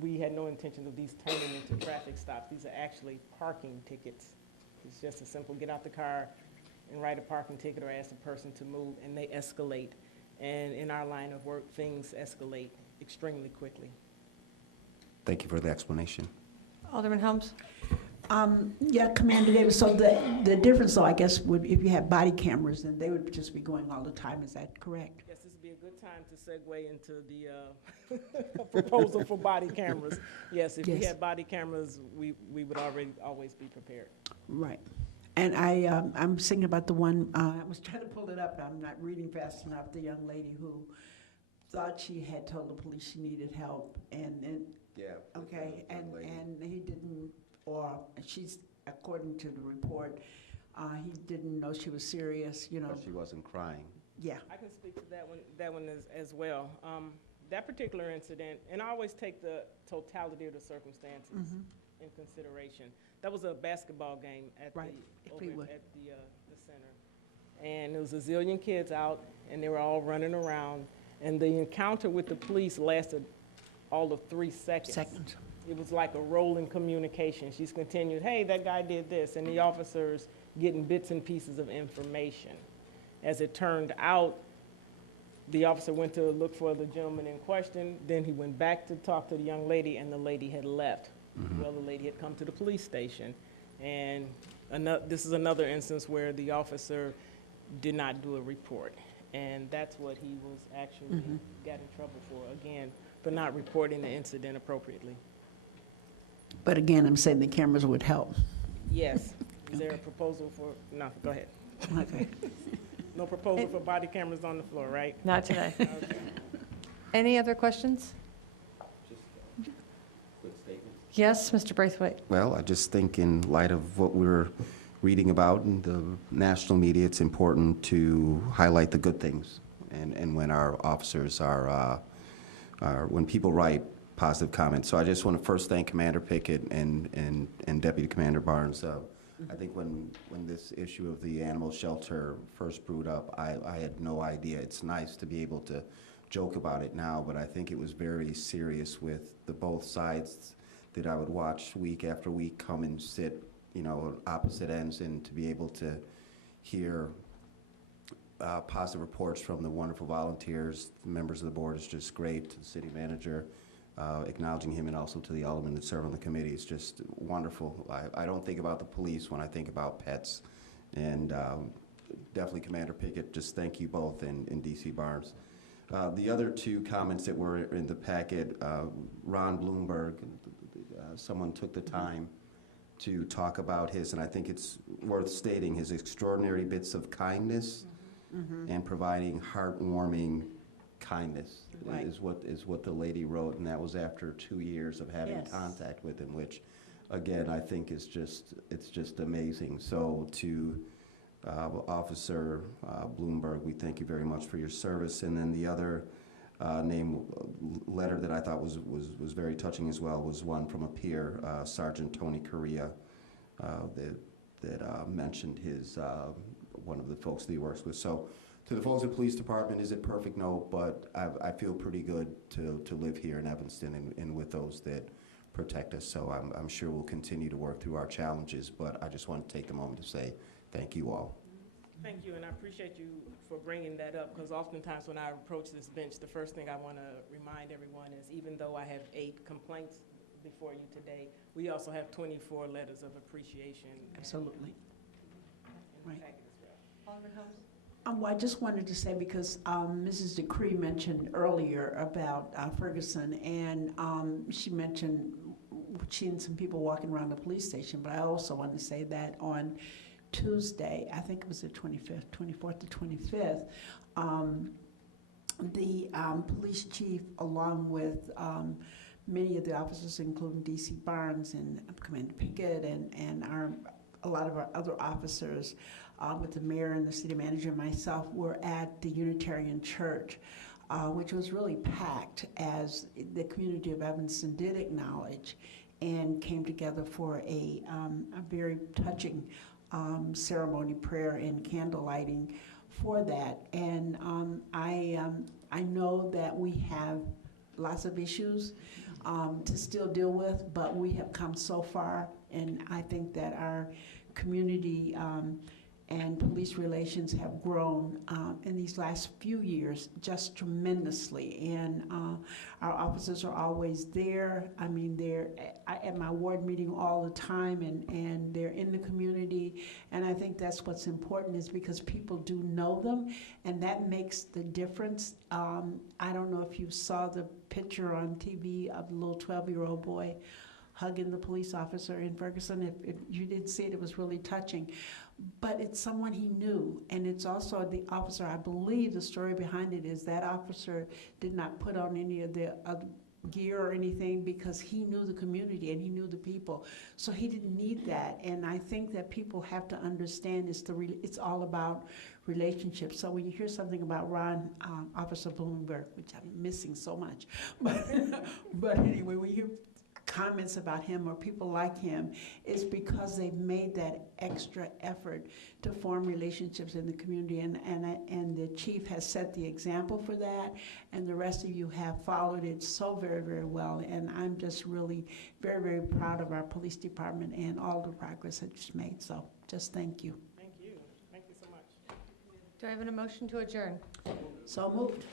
we had no intention of these turning into traffic stops. These are actually parking tickets. It's just a simple get out the car and write a parking ticket or ask the person to move, and they escalate. And in our line of work, things escalate extremely quickly. Thank you for the explanation. Alderman Helms? Yeah, Commander Davis, so the difference, though, I guess, would if you had body cameras, then they would just be going all the time. Is that correct? Yes, this would be a good time to segue into the proposal for body cameras. Yes, if we had body cameras, we would always be prepared. Right. And I'm thinking about the one, I was trying to pull it up, I'm not reading fast enough, the young lady who thought she had told the police she needed help, and he didn't, or she's, according to the report, he didn't know she was serious, you know. But she wasn't crying. Yeah. I can speak to that one as well. That particular incident, and I always take the totality of the circumstances in consideration. That was a basketball game at the center. And there was a zillion kids out, and they were all running around. And the encounter with the police lasted all of 3 seconds. It was like a rolling communication. She's continued, hey, that guy did this, and the officers getting bits and pieces of information. As it turned out, the officer went to look for the gentleman in question, then he went back to talk to the young lady, and the lady had left. Well, the lady had come to the police station, and this is another instance where the officer did not do a report, and that's what he was actually got in trouble for, again, for not reporting the incident appropriately. But again, I'm saying the cameras would help. Yes. Is there a proposal for, no, go ahead. Okay. No proposal for body cameras on the floor, right? Not today. Okay. Any other questions? Yes, Mr. Braithwaite. Well, I just think in light of what we're reading about in the national media, it's important to highlight the good things. And when our officers when people write positive comments. So I just want to first thank Commander Pickett and Deputy Commander Barnes. I think when this issue of the animal shelter first brewed up, I had no idea. It's nice to be able to joke about it now, but I think it was very serious with the both sides that I would watch week after week come and sit, opposite ends, and to be able to hear positive reports from the wonderful volunteers, members of the board is just great, to the city manager, acknowledging him, and also to the aldermen that serve on the committee. It's just wonderful. I don't think about the police when I think about pets. And definitely Commander Pickett, just thank you both, and DC Barnes. The other two comments that were in the packet, Ron Bloomberg, someone took the time to talk about his, and I think it's worth stating, his extraordinary bits of kindness and providing heartwarming kindness is what the lady wrote, and that was after 2 years of having contact with him, which again I think is it's just amazing. So to Officer Bloomberg, we thank you very much for your service. And then the other letter that I thought was very touching as well was one from a peer, Sergeant Tony Correa, that mentioned his one of the folks that he works with. So to the folks at the police department, is it perfect? No, but I feel pretty good to live here in Evanston and with those that protect us. So I'm sure we'll continue to work through our challenges, but I just want to take the moment to say thank you all. Thank you, and I appreciate you for bringing that up, because oftentimes when I approach this bench, the first thing I want to remind everyone is, even though I have 8 complaints before you today, we also have 24 letters of appreciation. Absolutely. Right. Well, I just wanted to say, because Mrs. Decree mentioned earlier about Ferguson, and she mentioned seeing some people walking around the police station, but I also want to say that on Tuesday, I think it was the 24th to 25th, the police chief, along with many of the officers, including DC Barnes and Commander Pickett and a lot of our other officers, with the mayor and the city manager and myself, were at the Unitarian Church, which was really packed, as the community of Evanston did acknowledge and came together for a very touching ceremony, prayer, and candle lighting for that. And I know that we have lots of issues to still deal with, but we have come so far, and I think that our community and police relations have grown in these last few years just tremendously. And our officers are always there. I mean, they're at my ward meeting all the time, and they're in the community. And I think that's what's important, is because people do know them, and that makes the difference. I don't know if you saw the picture on TV of the little 12-year-old boy hugging the police officer in Ferguson. If you didn't see it, it was really touching. But it's someone he knew, and it's also the officer. I believe the story behind it is that officer did not put on any of the gear or anything, because he knew the community and he knew the people. So he didn't need that. And I think that people have to understand it's all about relationships. So when you hear something about Ron, Officer Bloomberg, which I'm missing so much, but anyway, when you hear comments about him or people like him is because they've made that extra effort to form relationships in the community, and the chief has set the example for that, and the rest of you have followed it so very, very well, and I'm just really very, very proud of our police department and all the progress that it's made, so just thank you. Thank you. Thank you so much. Do I have a motion to adjourn? So moved.